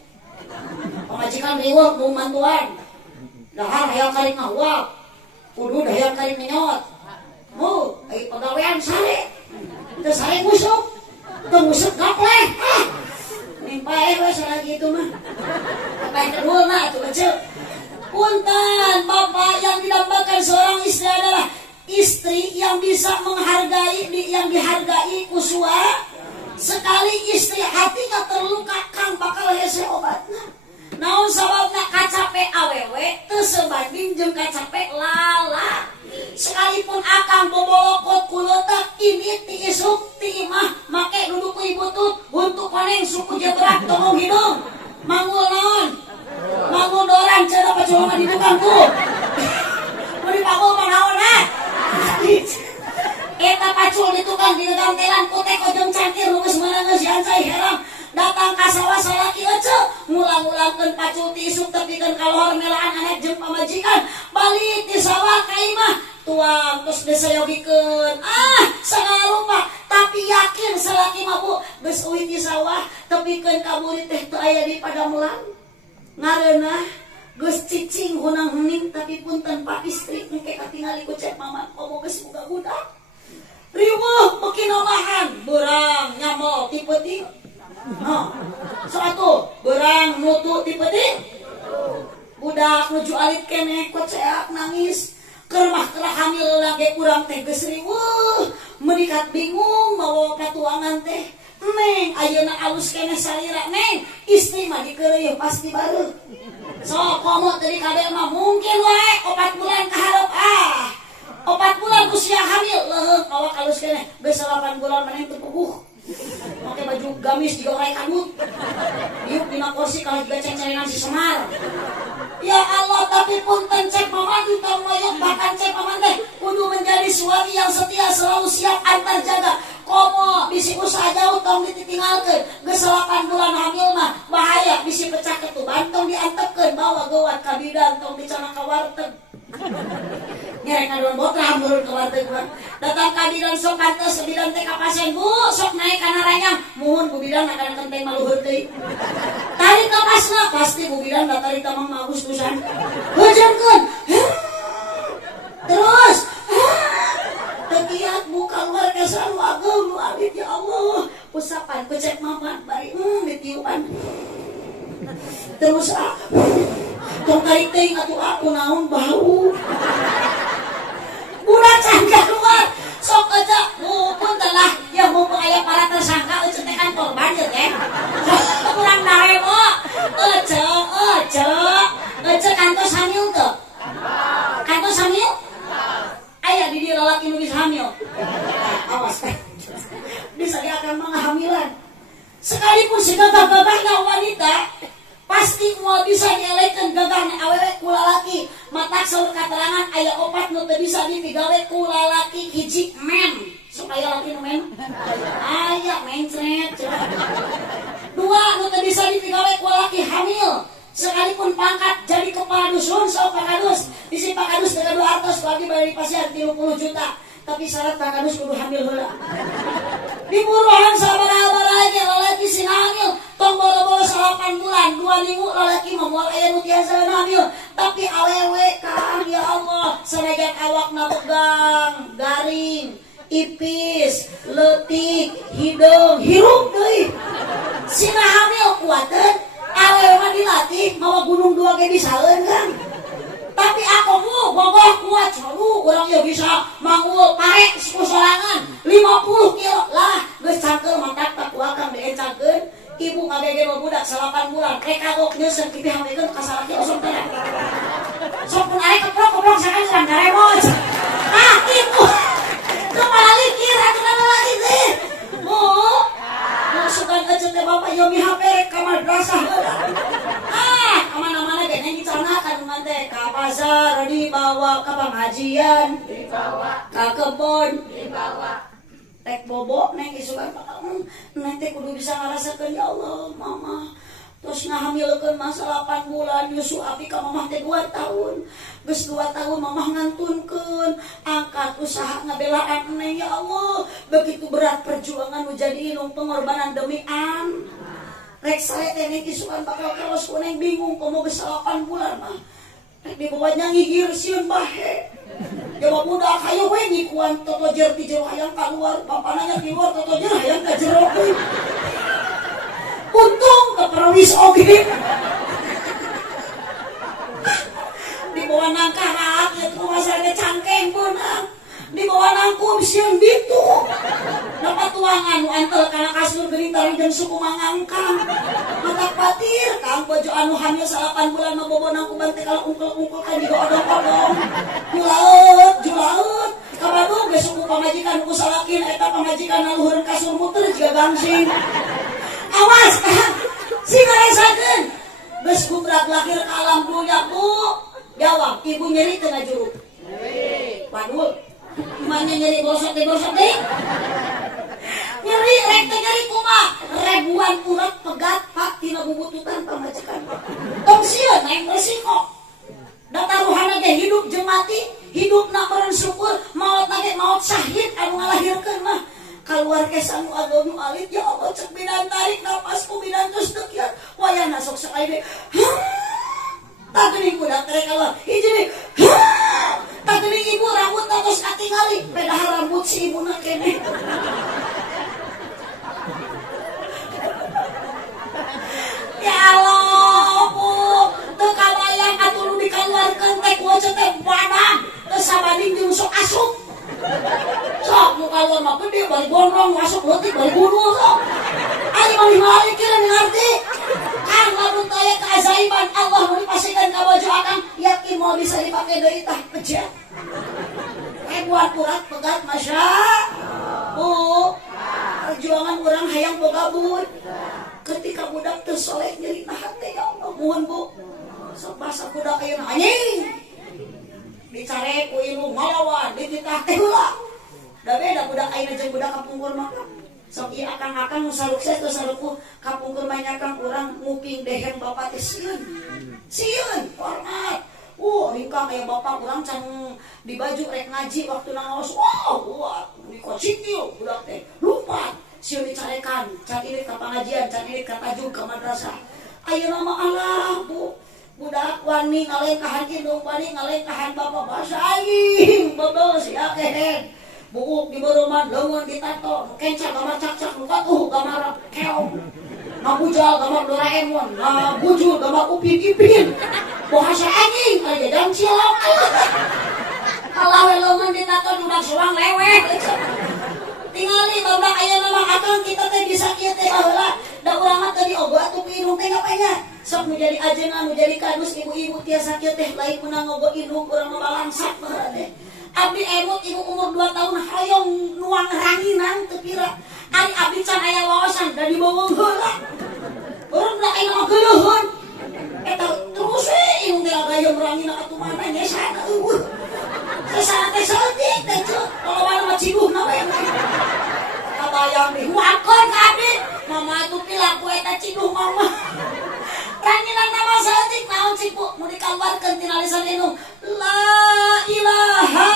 Pamajikan riweuh nu mantuan. Dahar hayang karik ngawak. Udud hayang karik nyawa. Mu ai pagawean sare. Teu sare musuk. Teu musuk gapleh. Nimpae we salah gitu mah. Apa kedua mah atuh kecil. Punten Bapak yang didambakan seorang istri adalah istri yang bisa menghargai, yang dihargai usua. Sekali istri hatinya terluka kang bakal hese obatna. Naon sababna kacape awewe teu sebanding jeung kacape lala. Sekalipun akang bobolokot kuleutak ini ti isuk ti imah make duduk ku ibu tut untuk koneng suku jebrak tolong hidung. Mangul naon? Mangul doran cenah pacul mah ditukang tuh. Mau dipakul panaon eta pacul ditukang di gantelan ku teh kojong cangkir geus meunang geus jancai herang datang ka sawah salaki ece ngulang-ulangkeun pacul ti isuk tepikeun ka lohor melaan anak jeung pamajikan balik ti sawah ka imah tuang terus disayogikeun sangarupa tapi yakin salaki mah bu geus uwi ti sawah tepikeun ka murid teh teu aya di padamelang ngareunah geus cicing hunang hening tapi punten pak istri engke katingali ku cek mama komo geus boga budak riweuh beuki namahan beurang nyamol ti peuting satu beurang nutu ti peuting budak nuju alit keneh koceak nangis keur mah keur hamil lage urang teh geus riweuh menikat bingung mawa katuangan teh neng ayeuna alus keneh salira neng istri mah dikeureuh pasti bareug sok komo tadi kabeh mah mungkin wae 4 bulan kaharep 4 bulan usia hamil leuheung awak alus keneh geus 8 bulan maneh teu puguh make baju gamis digorai kanut diuk dina kursi kalau juga ceng-cengan si Semar ya Allah tapi punten cek mama di tong loyok bahkan cek mama teh kudu menjadi suami yang setia selalu siap antar jaga komo bisi usaha jauh tong dititinggalkeun geus 8 bulan hamil mah bahaya bisi pecah ketuban tong diantepkeun bawa gawat ka bidan tong dicana ka warteg nyerek ngaduan botra hamil ke warteg mah datang ka bidan sok kantos bidan teh ka pasien bu sok naik kana ranyang muhun bu bidan akan kenteng maluheur deui tarik napasna pasti bu bidan datari tamang magus tusan heujeunkeun terus tegiat buka luar kesan wagem lu abid ya Allah usapan kucek mamat bari ditiupan terus tong tarik teuing atuh aku naon bau budak cangkah keluar sok aja mumpun telah ya mumpung aya para tersangka ece teh kan korban ya teh kurang daremo ece kantos hamil teu kantos hamil aya di dia lalaki nu geus hamil awas bisa diakan menghamilan sekalipun si gagah-gagahna wanita pasti mau bisa dielehkan gagahnya awewe ku lalaki matak saur katerangan aya 4 nu teu bisa dipigawe ku lalaki hiji men supaya laki nu men aya mencret 2 nu teu bisa dipigawe ku lalaki hamil sekalipun pangkat jadi kepala dusun sok pakadus bisi pakadus dengan 200 lagi bayar pasien 30 juta tapi syarat pakadus kudu hamil heula di buruan sabaraha-baraha ge lalaki sing hamil tong boro-boro 8 bulan 2 minggu lalaki mah moal aya nu tiasa hamil tapi awewe kan ya Allah sanajan awakna pegang garing ipis leutik hidung hirup deui sina hamil kuateun awewe mah dilatih mawa gunung 2 ge bisaeun kan tapi aku bogoh kuat selalu orang ya bisa manggul pare sorangan 50 kilo lah geus cangkeul matak tak kuakang diencakeun ibu ngagege budak 8 bulan rek kagok nyeuseun kipi hamekeun ka salaki osong teh sok pun are keprok sakan urang garemos kitu kepala likir atuh lagi teh bu masukan aja teh bapak yomi HP rek ka madrasah kemana-mana kayaknya dicanakan teh ka pasar dibawa ke pengajian dibawa ke kebun dibawa tek bobok neng isukan neng teh kudu bisa ngarasakeun ya Allah mama terus ngahamilkeun masa 8 bulan nyusu api ka mamah teh 2 tahun geus 2 tahun mamah ngantunkeun angkat usaha ngabelaan neng ya Allah begitu berat perjuangan nu jadi ilung pengorbanan demi rek saya teh neng isukan bakal kaos kuneng bingung komo geus 8 bulan mah rek dibawa nyangigir sieun bahe jawa budak hayu we ngikuan totojer ti jero hayang keluar bapananya di luar totojer hayang ka jero untung keperwis oge dibawa nang karak ya tuh masarnya cangkeng punang dibawa nangkum sieun bitu dapat tuangan antel kana kasur geuning taring jeung suku mangangkang matak patir kang bojo anu hamil 8 bulan mah bobo nangkuban teh kalau ungkul-ungkul kan digodong-godong julaut kabadu ge suku pamajikan ku salakin eta pamajikan luhur kasur muter juga gangsing awas sing ngaresakeun geus budak lahir ka alam dunya Bu. Jawab, ibu nyeri tengah juru. Waduh, gimana nyeri bosok deh? Nyeri, rek teh nyeri kumaha? Ribuan urat pegat pak tina bubututan pamacekan. Tong sieun naik resiko. Da taruhanna ge hidup jeung mati, hidupna meureun syukur, maot ge maot syahid anu ngalahirkeun mah. Keluar kesan anu alit ya Allah cek bidan tarik napas ku bidan terus teu kieu. Wayahna sok sakali deh. Tadi budak terek Allah hiji tadi ibu rambut terus katingali pedah rambut si ibu nak kene ya Allah Bu teu kabayang atuh nu dikeluarkeun teh ku teh badan teu sabanding jeung sok asup sok nu kaluar mah gede bari gondrong masuk leutik bari bunuh sok ari mah malik kira ngarti kan lamun taya keajaiban Allah mau dipasihkan ka baju akang yakin mau bisa dipakai deui tah pejat ribuan urat pegat masya Bu perjuangan orang hayang boga bud ketika budak teu soleh nyeri na hate ya Allah muhun Bu sok basa budak ayeuna anjing dicare ku ilmu ngalawan dititah teh heula da beda budak ayeuna jeung budak kapungkur mah sok ieu akang-akang nu sarukses teh saruku kapungkur mah nyakang urang nguping deheng bapak teh sieun hormat ringkang aya bapak urang can di baju rek ngaji waktu ngaos di kocikil budak teh lumpat sieun dicarekan can irit ka pangajian can irit ka tajud ka madrasah ayeuna mah Allah Bu budak wani ngalengkahan indung wani ngalengkahan bapak basa aing bebeus ya kehen buuk di beruman leungeun ditato kenca gambar cak-cak nu katuh gambar keong ngabujal gambar Doraemon ngabujul gambar Upin Ipin bahasa anjing aja dan cilok kalau leungeun ditato dudak suang leweh tingali bapak ayeuna mah akang kita teh bisa kieu teh baheula da urang mah teh diobat atuh inung teh ngapanya sok nu jadi ajengan nu jadi kadus ibu-ibu tiasa kieu teh lain meunang ngogo indung urang mah balangsak baheula teh abdi emut ibu umur 2 tahun hayong nuang ranginan teu kira ari abdi can aya wawasan da dibawang heula urang da aya mah geuleuheun eta terus ieu teh hayong ranginan atuh mana nya sana eueuh kesana teh saeutik teh ceu kalau mana mah cibuh na we kabayang deui wakon ka abdi mama atuh pilaku eta cibuh mama ranginan nama saeutik naon cipu mun dikaluarkeun tina lisan indung la ilaha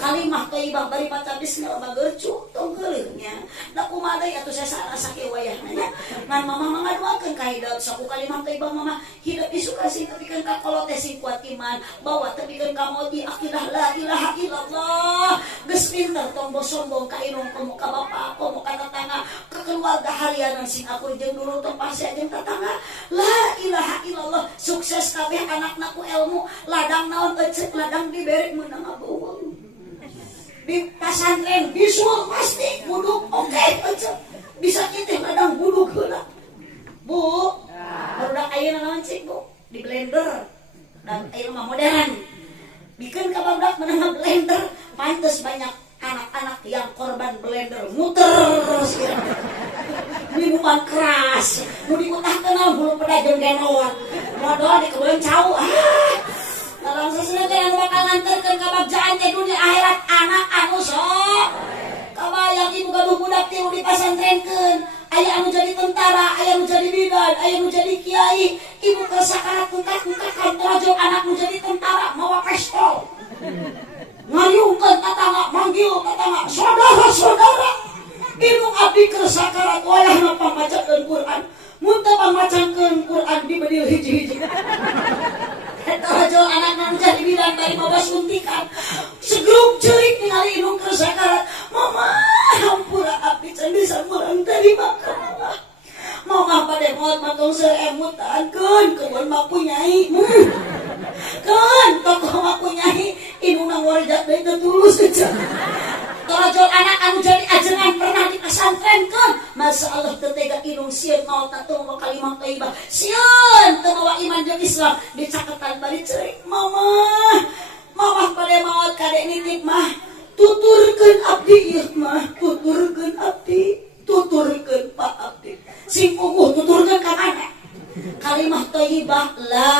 kalimah thayyibah bari maca bismillah bagercu tong geuleuhnya da kumaha deui atuh saya salah sakieu wayahna nya ngan mama ngaduakeun ka hidup saku kalimah thayyibah mama hidup disukasi tepikeun ka kolot teh sing kuat iman bawa tepikeun ka modi akidah la ilaha illallah geus pinter tong sombong ka indung komo ka bapa komo ka tetangga ka keluarga harianan sing aku jeung dulu tong pase jeung tetangga la ilaha illallah sukses kabeh anakna ku ilmu ladang naon ecek ladang dibere meunang abeuweung di pasantren bisul pasti buduk oke ecek bisa kitu ladang buduk heula Bu barudak ayeuna naon cik Bu di blender dan ayeuna mah modern bikin ka barudak meunang blender pantes banyak anak-anak yang korban blender muter terus ya minuman keras nu diutahkeun bulu peda jeung genowat modal di kebun cau dalam sesuatu yang bakal nganterkeun ka bagjaan teh dunia akhirat anak anu sok kabayang ibu gaduh budak tilu dipasantrenkeun aya anu jadi tentara aya anu jadi bidan aya anu jadi kiai ibu kesakarat tungkak-tungkakan terajo anak nu jadi tentara mawa pistol ngayungkeun tatangga manggil tatangga saudara-saudara indung abdi keur sakarat wayahna pamacakeun Quran mun teu pamacakeun Quran dibedil hiji-hiji eta rajol anak nu jadi bidan bari bawa suntikan segruk ceurik ningali indung keur sakarat mama hampura abdi can bisa murang tadi makalah mama pada maot matong seemut taankeun keun maku nyai keun tokoh maku nyai indung nang warejat deui teu tulus aja torojol anak anu jadi ajengan pernah dipasantrenkeun masya Allah teu tega indung sieun maot teu mawa kalimah thayyibah sieun teu mawa iman jeung Islam dicaketan bari ceurik mama pada maot kade nitip mah tuturkeun abdi ieu mah tuturkeun abdi tuturkeun Pak abdi sing unggul tuturkeun ka mana kalimah thayyibah la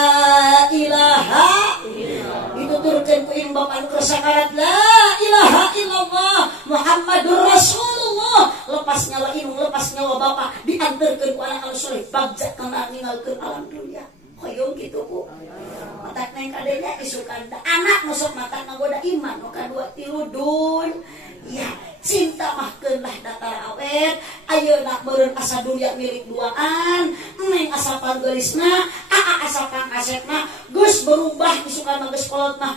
ilaha dituturkeun ku ilmu bapak anu kersakarat la ilaha illallah Muhammadur Rasulullah lepas nyawa indung lepas nyawa bapak diantarkeun ku anak anu soleh bagja kana ninggalkeun alam dunia hoyong kitu ku matak neng kadenya isukan anak nusuk matak ngagoda iman nu kadua tiludun ya cinta mah keunlah datar awet ayeuna meureun asa dunia milik duaan neng asa panggeulisna asa pangkasetna geus berubah isukan mah geus kolot mah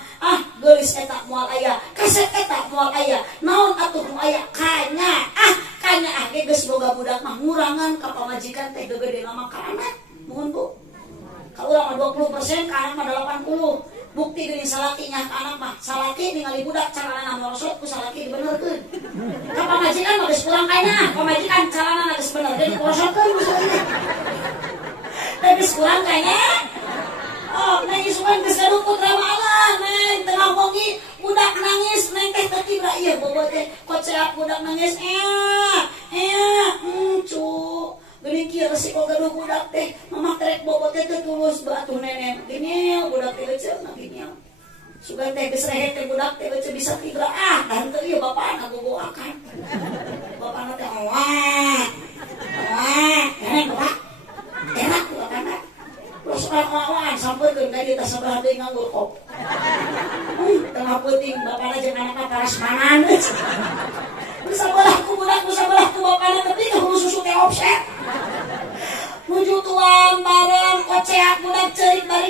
geulis eta moal aya kaset eta moal aya naon atuh nu aya kanya ge geus boga budak mah ngurangan ka pamajikan teh gede mah ka anak mohon Bu ka urang mah 20% ka anak mah 80 bukti geuning salaki nya ka anak mah salaki ningali budak caranana morosot ku salaki dibenerkeun ka pamajikan mah geus kurang kanya pamajikan caranana geus bener jadi morosotkeun maksudna geus kurang kanya neng isukan geus gadukut ramalan neng tengah bongi budak nangis neng teh tertibra ieu bobo teh koceak budak nangis cu geuning kieu resiko gaduh budak teh mamah terek bobo teh tulus batuh nenek gini budak teh eceuk gini sugan teh geus rehet teh budak teh eceuk bisa tibra dan teu ieu bapana gogoakan bapana teh wah nenek bapak enak bapana terus orang-orang sampeurkeun ka dieu teh sabaha deui nganggo kop tengah peuting bapana jeung anakna parasmanan sabalah ku budak sabalah ku bapana tapi kudu susu teh offset nuju tuang bareng koceak budak ceurik bari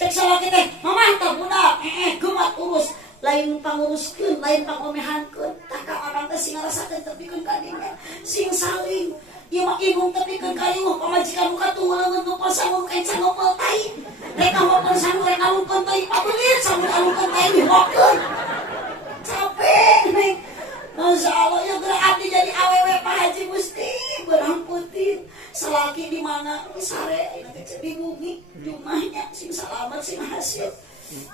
cek salaki teh mamah teh budak gemat urus lain panguruskeun lain pangomehankeun tah ka orang teh sing ngarasakeun tepikeun ka dinya sing saling ieu mah ibung tepikeun ka ieu pamajikan nu katuh leungeun nu pasanggung kain sangopel tai rek ngomongkeun sanu rek ngalungkeun teuing pabelit sanu ngalungkeun tai dihokkeun capek neng Masya Allah ya berarti jadi awewe Pak Haji Musti berang putih selaki di mana sare di bumi jumahnya sing salamat sing hasil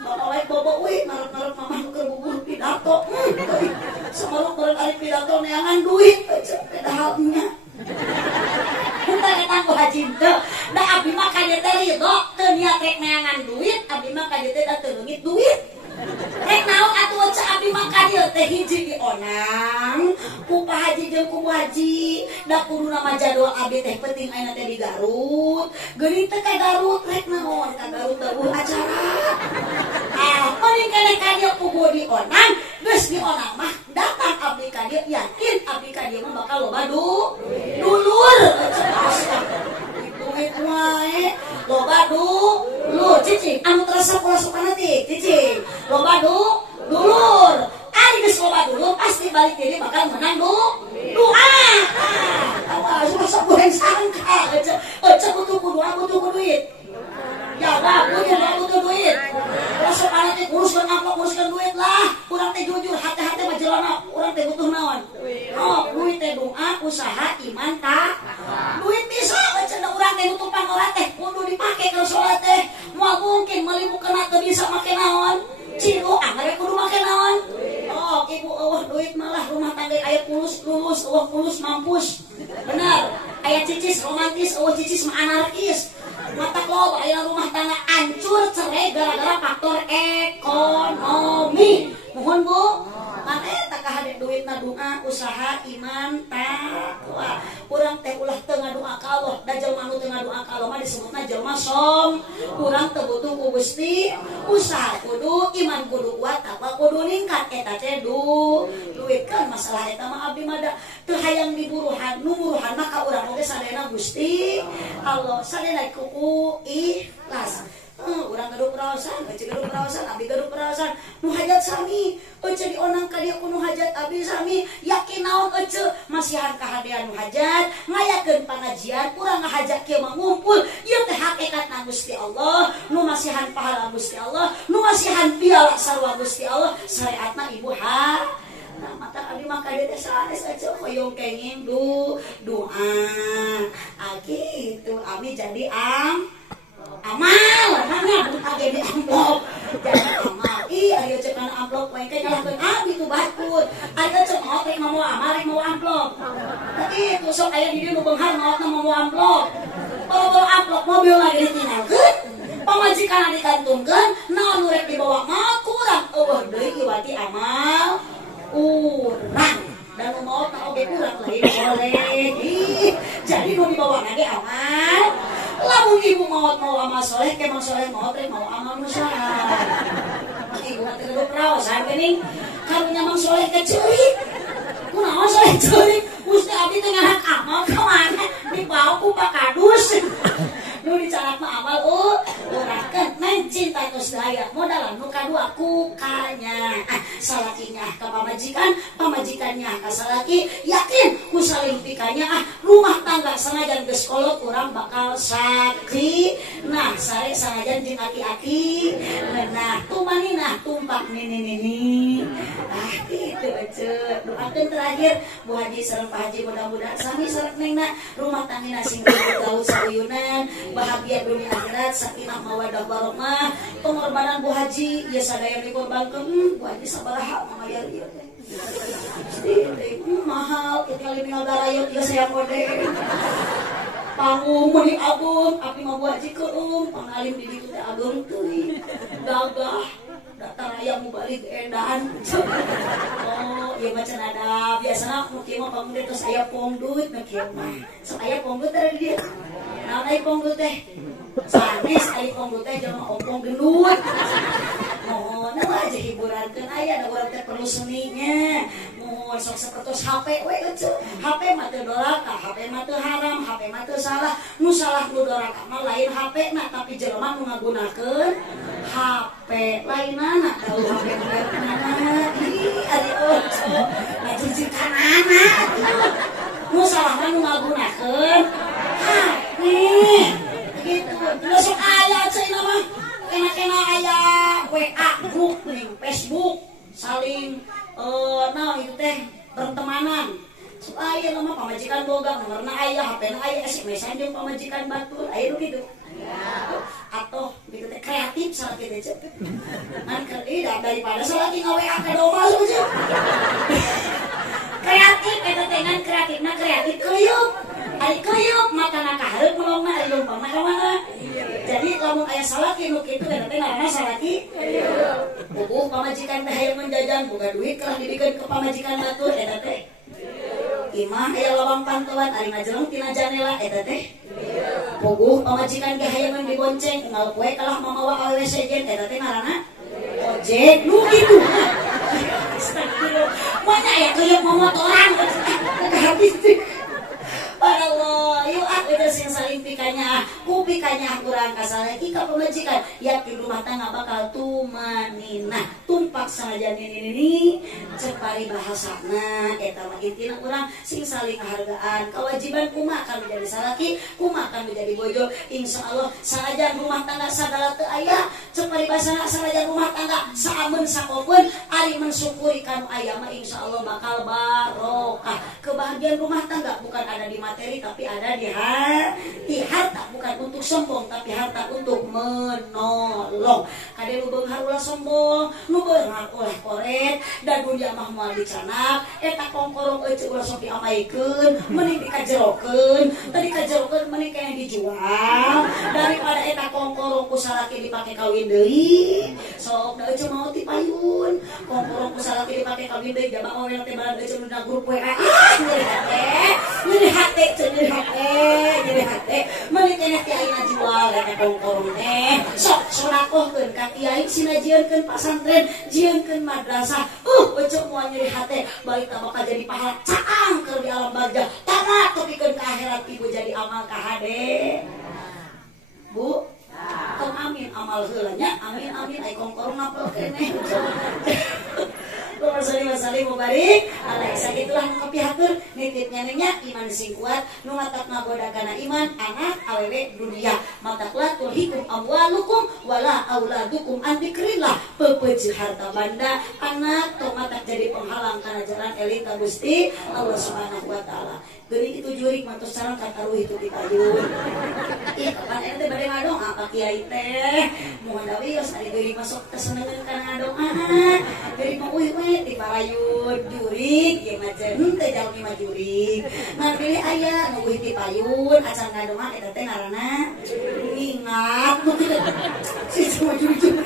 oleh bobo wih narap-narap mamah keur bubur pidato semaruk beureun ari pidato neangan duit pedahalnya kita eta ku Haji teu da abdi mah ka dieu teh ridho teu niat rek neangan duit abdi mah ka dieu teh da teu leungit duit rek naon atuh ca abdi mah ka dieu teh hiji dionang ku Pak Haji jeung ku Bu Haji da kuduna mah jadwal abdi teh penting ayeuna teh di Garut geuning teh ka Garut rek naon ka Garut teh acara mending kene ka dieu ku Bu dionang geus dionang mah datang abdi ka dieu yakin abdi ka dieu mah bakal loba dulur duit wae loba dulur cicing anu terasa pola sukana teh cicing loba dulur ari geus loba dulur pasti balik diri bakal menang doa awas masa goreng sangka ece butuh ku duit jawab butuh duit terus sukana teh uruskeun amplop uruskeun duit lah urang teh jujur hati-hati mah jelema urang teh butuh naon duit teh doa usaha iman duit bisa cenah urang teh nutup pangora teh kudu dipake keur salat teh moal mungkin meuli bukeuna teu bisa make naon cilu anggar kudu make naon ibu eueuh duit malah rumah tangga aya pulus lulus eueuh pulus mampus bener aya cicis romantis eueuh cicis mah anarkis mata loba aya rumah tangga hancur cerai gara-gara faktor ekonomi mohon Bu mane eta kahade duitna doa usaha iman takwa urang teh ulah teu ngadoa ka Allah da jelema nu teu ngadoa ka Allah mah disebutna jelema som urang teu butuh ku Gusti usaha kudu iman kudu kuat takwa kudu ningkat eta teh duit kan masalah eta mah abdi mah da teu hayang diburuhan nu buruhan mah ka urang oge sadayana Gusti Allah sadayana kuku ikhlas urang gaduh perawasan, gaduh perawasan, abdi gaduh perawasan, nu hajat sami, ece dionang ka dieu kudu hajat abdi sami, yakin naon ece masihan kahadean nu hajat, ngayakeun pangajian, urang ngahajat kieu mah ngumpul, ieu teh hakikatna Gusti Allah, nu masihan pahala Gusti Allah, nu masihan piala sarua Gusti Allah, syariatna ibu nah mata abdi mah ka dieu teh sanes ece hoyong kenging doa, kitu abdi jadi amal mana bukan jadi amplop jadi amal ayo cek kana amplop poe ke nyalahkeun abdi tu batur ayo cek mau rek mau amal rek mau amplop tapi itu sok aya di dieu nu beunghar maotna mau amplop boro-boro amplop mobil lagi ditinggalkeun pamajikan dikantumkeun naon rek dibawa mah kurang eueuh deui iwati amal urang dan mau tak oge kurang lain boleh jadi mau dibawa lagi amal lamun ibu mau amal soleh kemang soleh mau teh mau amal musalah ibu hati lu praosan geuning karunya mang soleh keceurik kunaon soleh ceurik Gusti abdi teh ngarak amal ka mana dibawa ku Pak Kadus nu dicarak mah amal urangkeun neng cinta tos daya modalan nu kadua kukanya salakinya ka pamajikannya ka salaki yakin ku salimpikannya rumah tangga sanajan geus kolot urang bakal sakti nah sare sanajan jeung aki-aki nah tumanina tumpak nini gitu aja doakeun terakhir Bu Haji sareng Pak Haji mudah-mudahan sami sareng nengna rumah tanggina sing gaul sauyunan bahagia dunia akhirat sakinah mawaddah warahmah pengorbanan Bu Haji ya sadaya dikorbankeun Bu Haji sabaraha mamayar ieu teh mahal kali minggal darayot ya saya mode panggung meni agung api mah Bu Haji keum pangalim di ditu teh agung teuing gagah datar aya mubalik edan oh ieu mah cenah ada biasana nu kieu mah pamuda tos aya pongdut nu kieu mah sok aya pongdut teh di dieu naon aya pongdut teh sanes aya pongdut teh jelema ompong gendut mohon aja hiburankeun aya da urang teh perlu seninya mun sok sapertos HP we eueuh HP mah teu doraka HP mah teu haram HP mah teu salah nu doraka mah lain HP na tapi jelema nu ngagunakeun HP lainana tahu HP mana ih ari ojo ngacuci kanana nu salah nu ngagunakeun HP gitu terus sok aya cenah mah kena aya WA grup nih Facebook saling nah itu teh bertemanan supaya lama pamajikan boga nomorna aya HP-na aya SMS-an jeung pamajikan batur aya nu kitu atau gitu teh kreatif salah kitu cek kan daripada salaki ngawe-a ka domba saja kreatif eta teh ngan kreatifna kreatif keuyeuk ari keuyeuk matana kahareup melongna ari lompana ka mana jadi lamun aya salaki nu kitu eta teh ngaranna salaki puguh pamajikan teh hayang menjajan boga duit kelah dibikeun ke pamajikan batur eta teh imah aya lawang pantauan ari ngajeleng tina janela eta teh puguh pamajikan ge hayang dibonceng unggal poe kalah mamawa awewe sejen eta teh ngaranna ojek nu kitu astagfirullah mana aya keuyeuk momotoran habis Allah, yuk aku udah sing saling pikanya, kupikanya kurang kasalaki ka pemajikan, yakin rumah tangga bakal tumanina, tumpak sanajan ini cepari bahasana, eta mah intina urang sing saling hargaan, kewajiban kumaha akan menjadi salaki, kumaha akan menjadi bojo, insyaallah sanajan rumah tangga sadala teu aya, cepari bahasana sanajan rumah tangga saameun sakopeun, ari mensyukuri kanu aya mah insyaallah bakal barokah, kebahagiaan rumah tangga bukan ada di materi tapi ada di hati harta bukan untuk sombong tapi harta untuk menolong kade nu beunghar ulah sombong nu beunghar ulah koret dan dunia mah moal dicanak eta kongkorong eueuh ulah sok diamaikeun mending dikajerokeun tadi kajerokeun mending kaya dijual daripada eta kongkorong ku salaki dipake kawin deui sok da eueuh mau tipayun kongkorong ku salaki dipake kawin deui jaba awel teh balan eueuh nu grup WA jadi hati meuli keneh ti ayeuna jual eta kongkorong teh sok sodakohkeun ka kiai sinajieunkeun pasantren jieunkeun madrasah eueuh moal nyeri hati balik tah bakal jadi pahala caang keur di alam barzah tamat tepikeun ka akhirat ibu jadi amal ka hade Bu tong amin amal heula nya amin ai kongkorong ngapel keneh Wassalamualaikum mubarik alaihi sakitulah nu kapihatur nitipnya nya iman sing kuat nu matak ngagodakana iman anak awewe dunia mataklah tulhikum amwalukum wala auladukum an dzikrillah peupeujeuh harta banda anak tong matak jadi penghalang kana jalan eling ka Gusti Allah Subhanahu wa taala geuning itu jurik matos sareng kataruh itu dipayun ih kapan eta teh bade ngadong apa kiai teh mohon dawios ari geuning masuk kesenengeun kana ngadong jadi mau di parayun jurig ya macam teh jalmi mah jurig ngan pilih aya nu di payun acan ngadomah eta teh ngaranna mingat si cuma jurig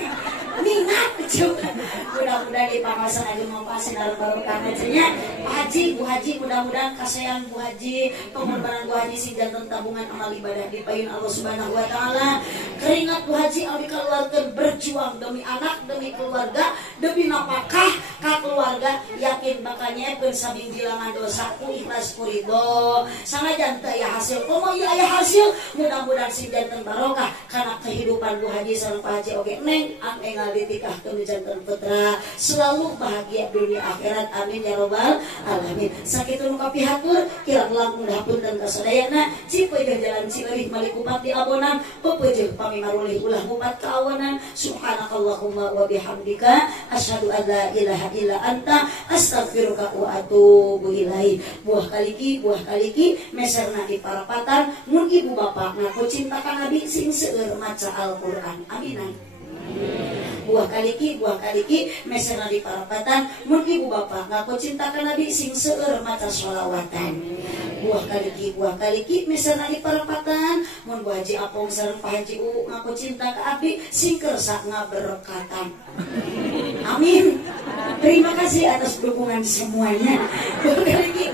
mingat juga mudah-mudahan di pangasan aja mau pasin dalam barokah nya Haji Bu Haji mudah-mudahan kasayang Bu Haji pengorbanan Bu Haji si jantan tabungan amal ibadah dipayun Allah Subhanahu wa taala keringat Bu Haji abdi keluarga berjuang demi anak demi keluarga demi nafkah ka keluarga yakin bakal nyeupkeun sabinggilangan dosaku ikhlas kuridho sanajan teu aya hasil komo ieu aya hasil mudah-mudahan si jantan barokah kana kehidupan Bu Haji sareng Pak Haji oge neng engal ditikahkeun jantan putra selalu bahagia dunia akhirat amin ya robbal alamin sakitu nu kapihatur kirang langkung hapunten kasadayana cipeujeun jalan Cieuih malikupat di abonan pepeujeun pamimarulih ulah mupat kaawanan subhanakallahumma wa bihamdika asyhadu an la ilaha illa anta astaghfiruka wa atubu ilaik buah kaliki meserna di parapatan mun ibu bapak ngaku cinta ka nabi sing seueur maca Al-Qur'an aminan buah kaliki meserna di parapatan mun ibu bapak ngaku cinta ka nabi sing seueur maca sholawatan buah kaliki meserna di parapatan mun Bu Haji Apong sareng Pak Haji U ngaku cinta ka abdi sing kersa ngaberkatan amin terima kasih atas dukungan semuanya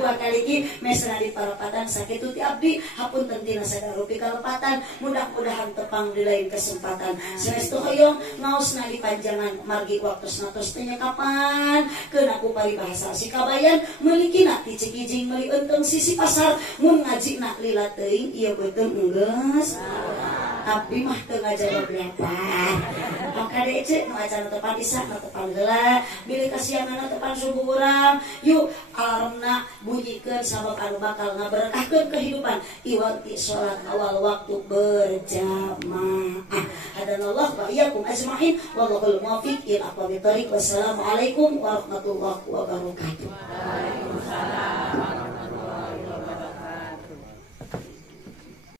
buah kaliki meserna di parapatan sakitu ti abdi hapunten tina sadarupi kalepatan mudah-mudahan tepang di lain kesempatan saestu hoyong ngaosna di panjangan margi waktu natos tanya kapan keuna ku paribahasa si kabayan meuli kina ti cikijing meuli eunteng sisi pasar mun ngaji na lila teuing ieu beuteung enggeus abdi mah teu ngajawab apa maka dece nu acara tepan isya nu tepan heula bilih kasihanana tepan subuh urang yuk alarmna bunyikan sabab anu bakal ngaberkahkeun kehidupan iwati salat awal waktu berjamaah hadanallah wa iyyakum ajmain wallahul muwaffiq ila aqwamit thoriq wassalamualaikum warahmatullahi wabarakatuh.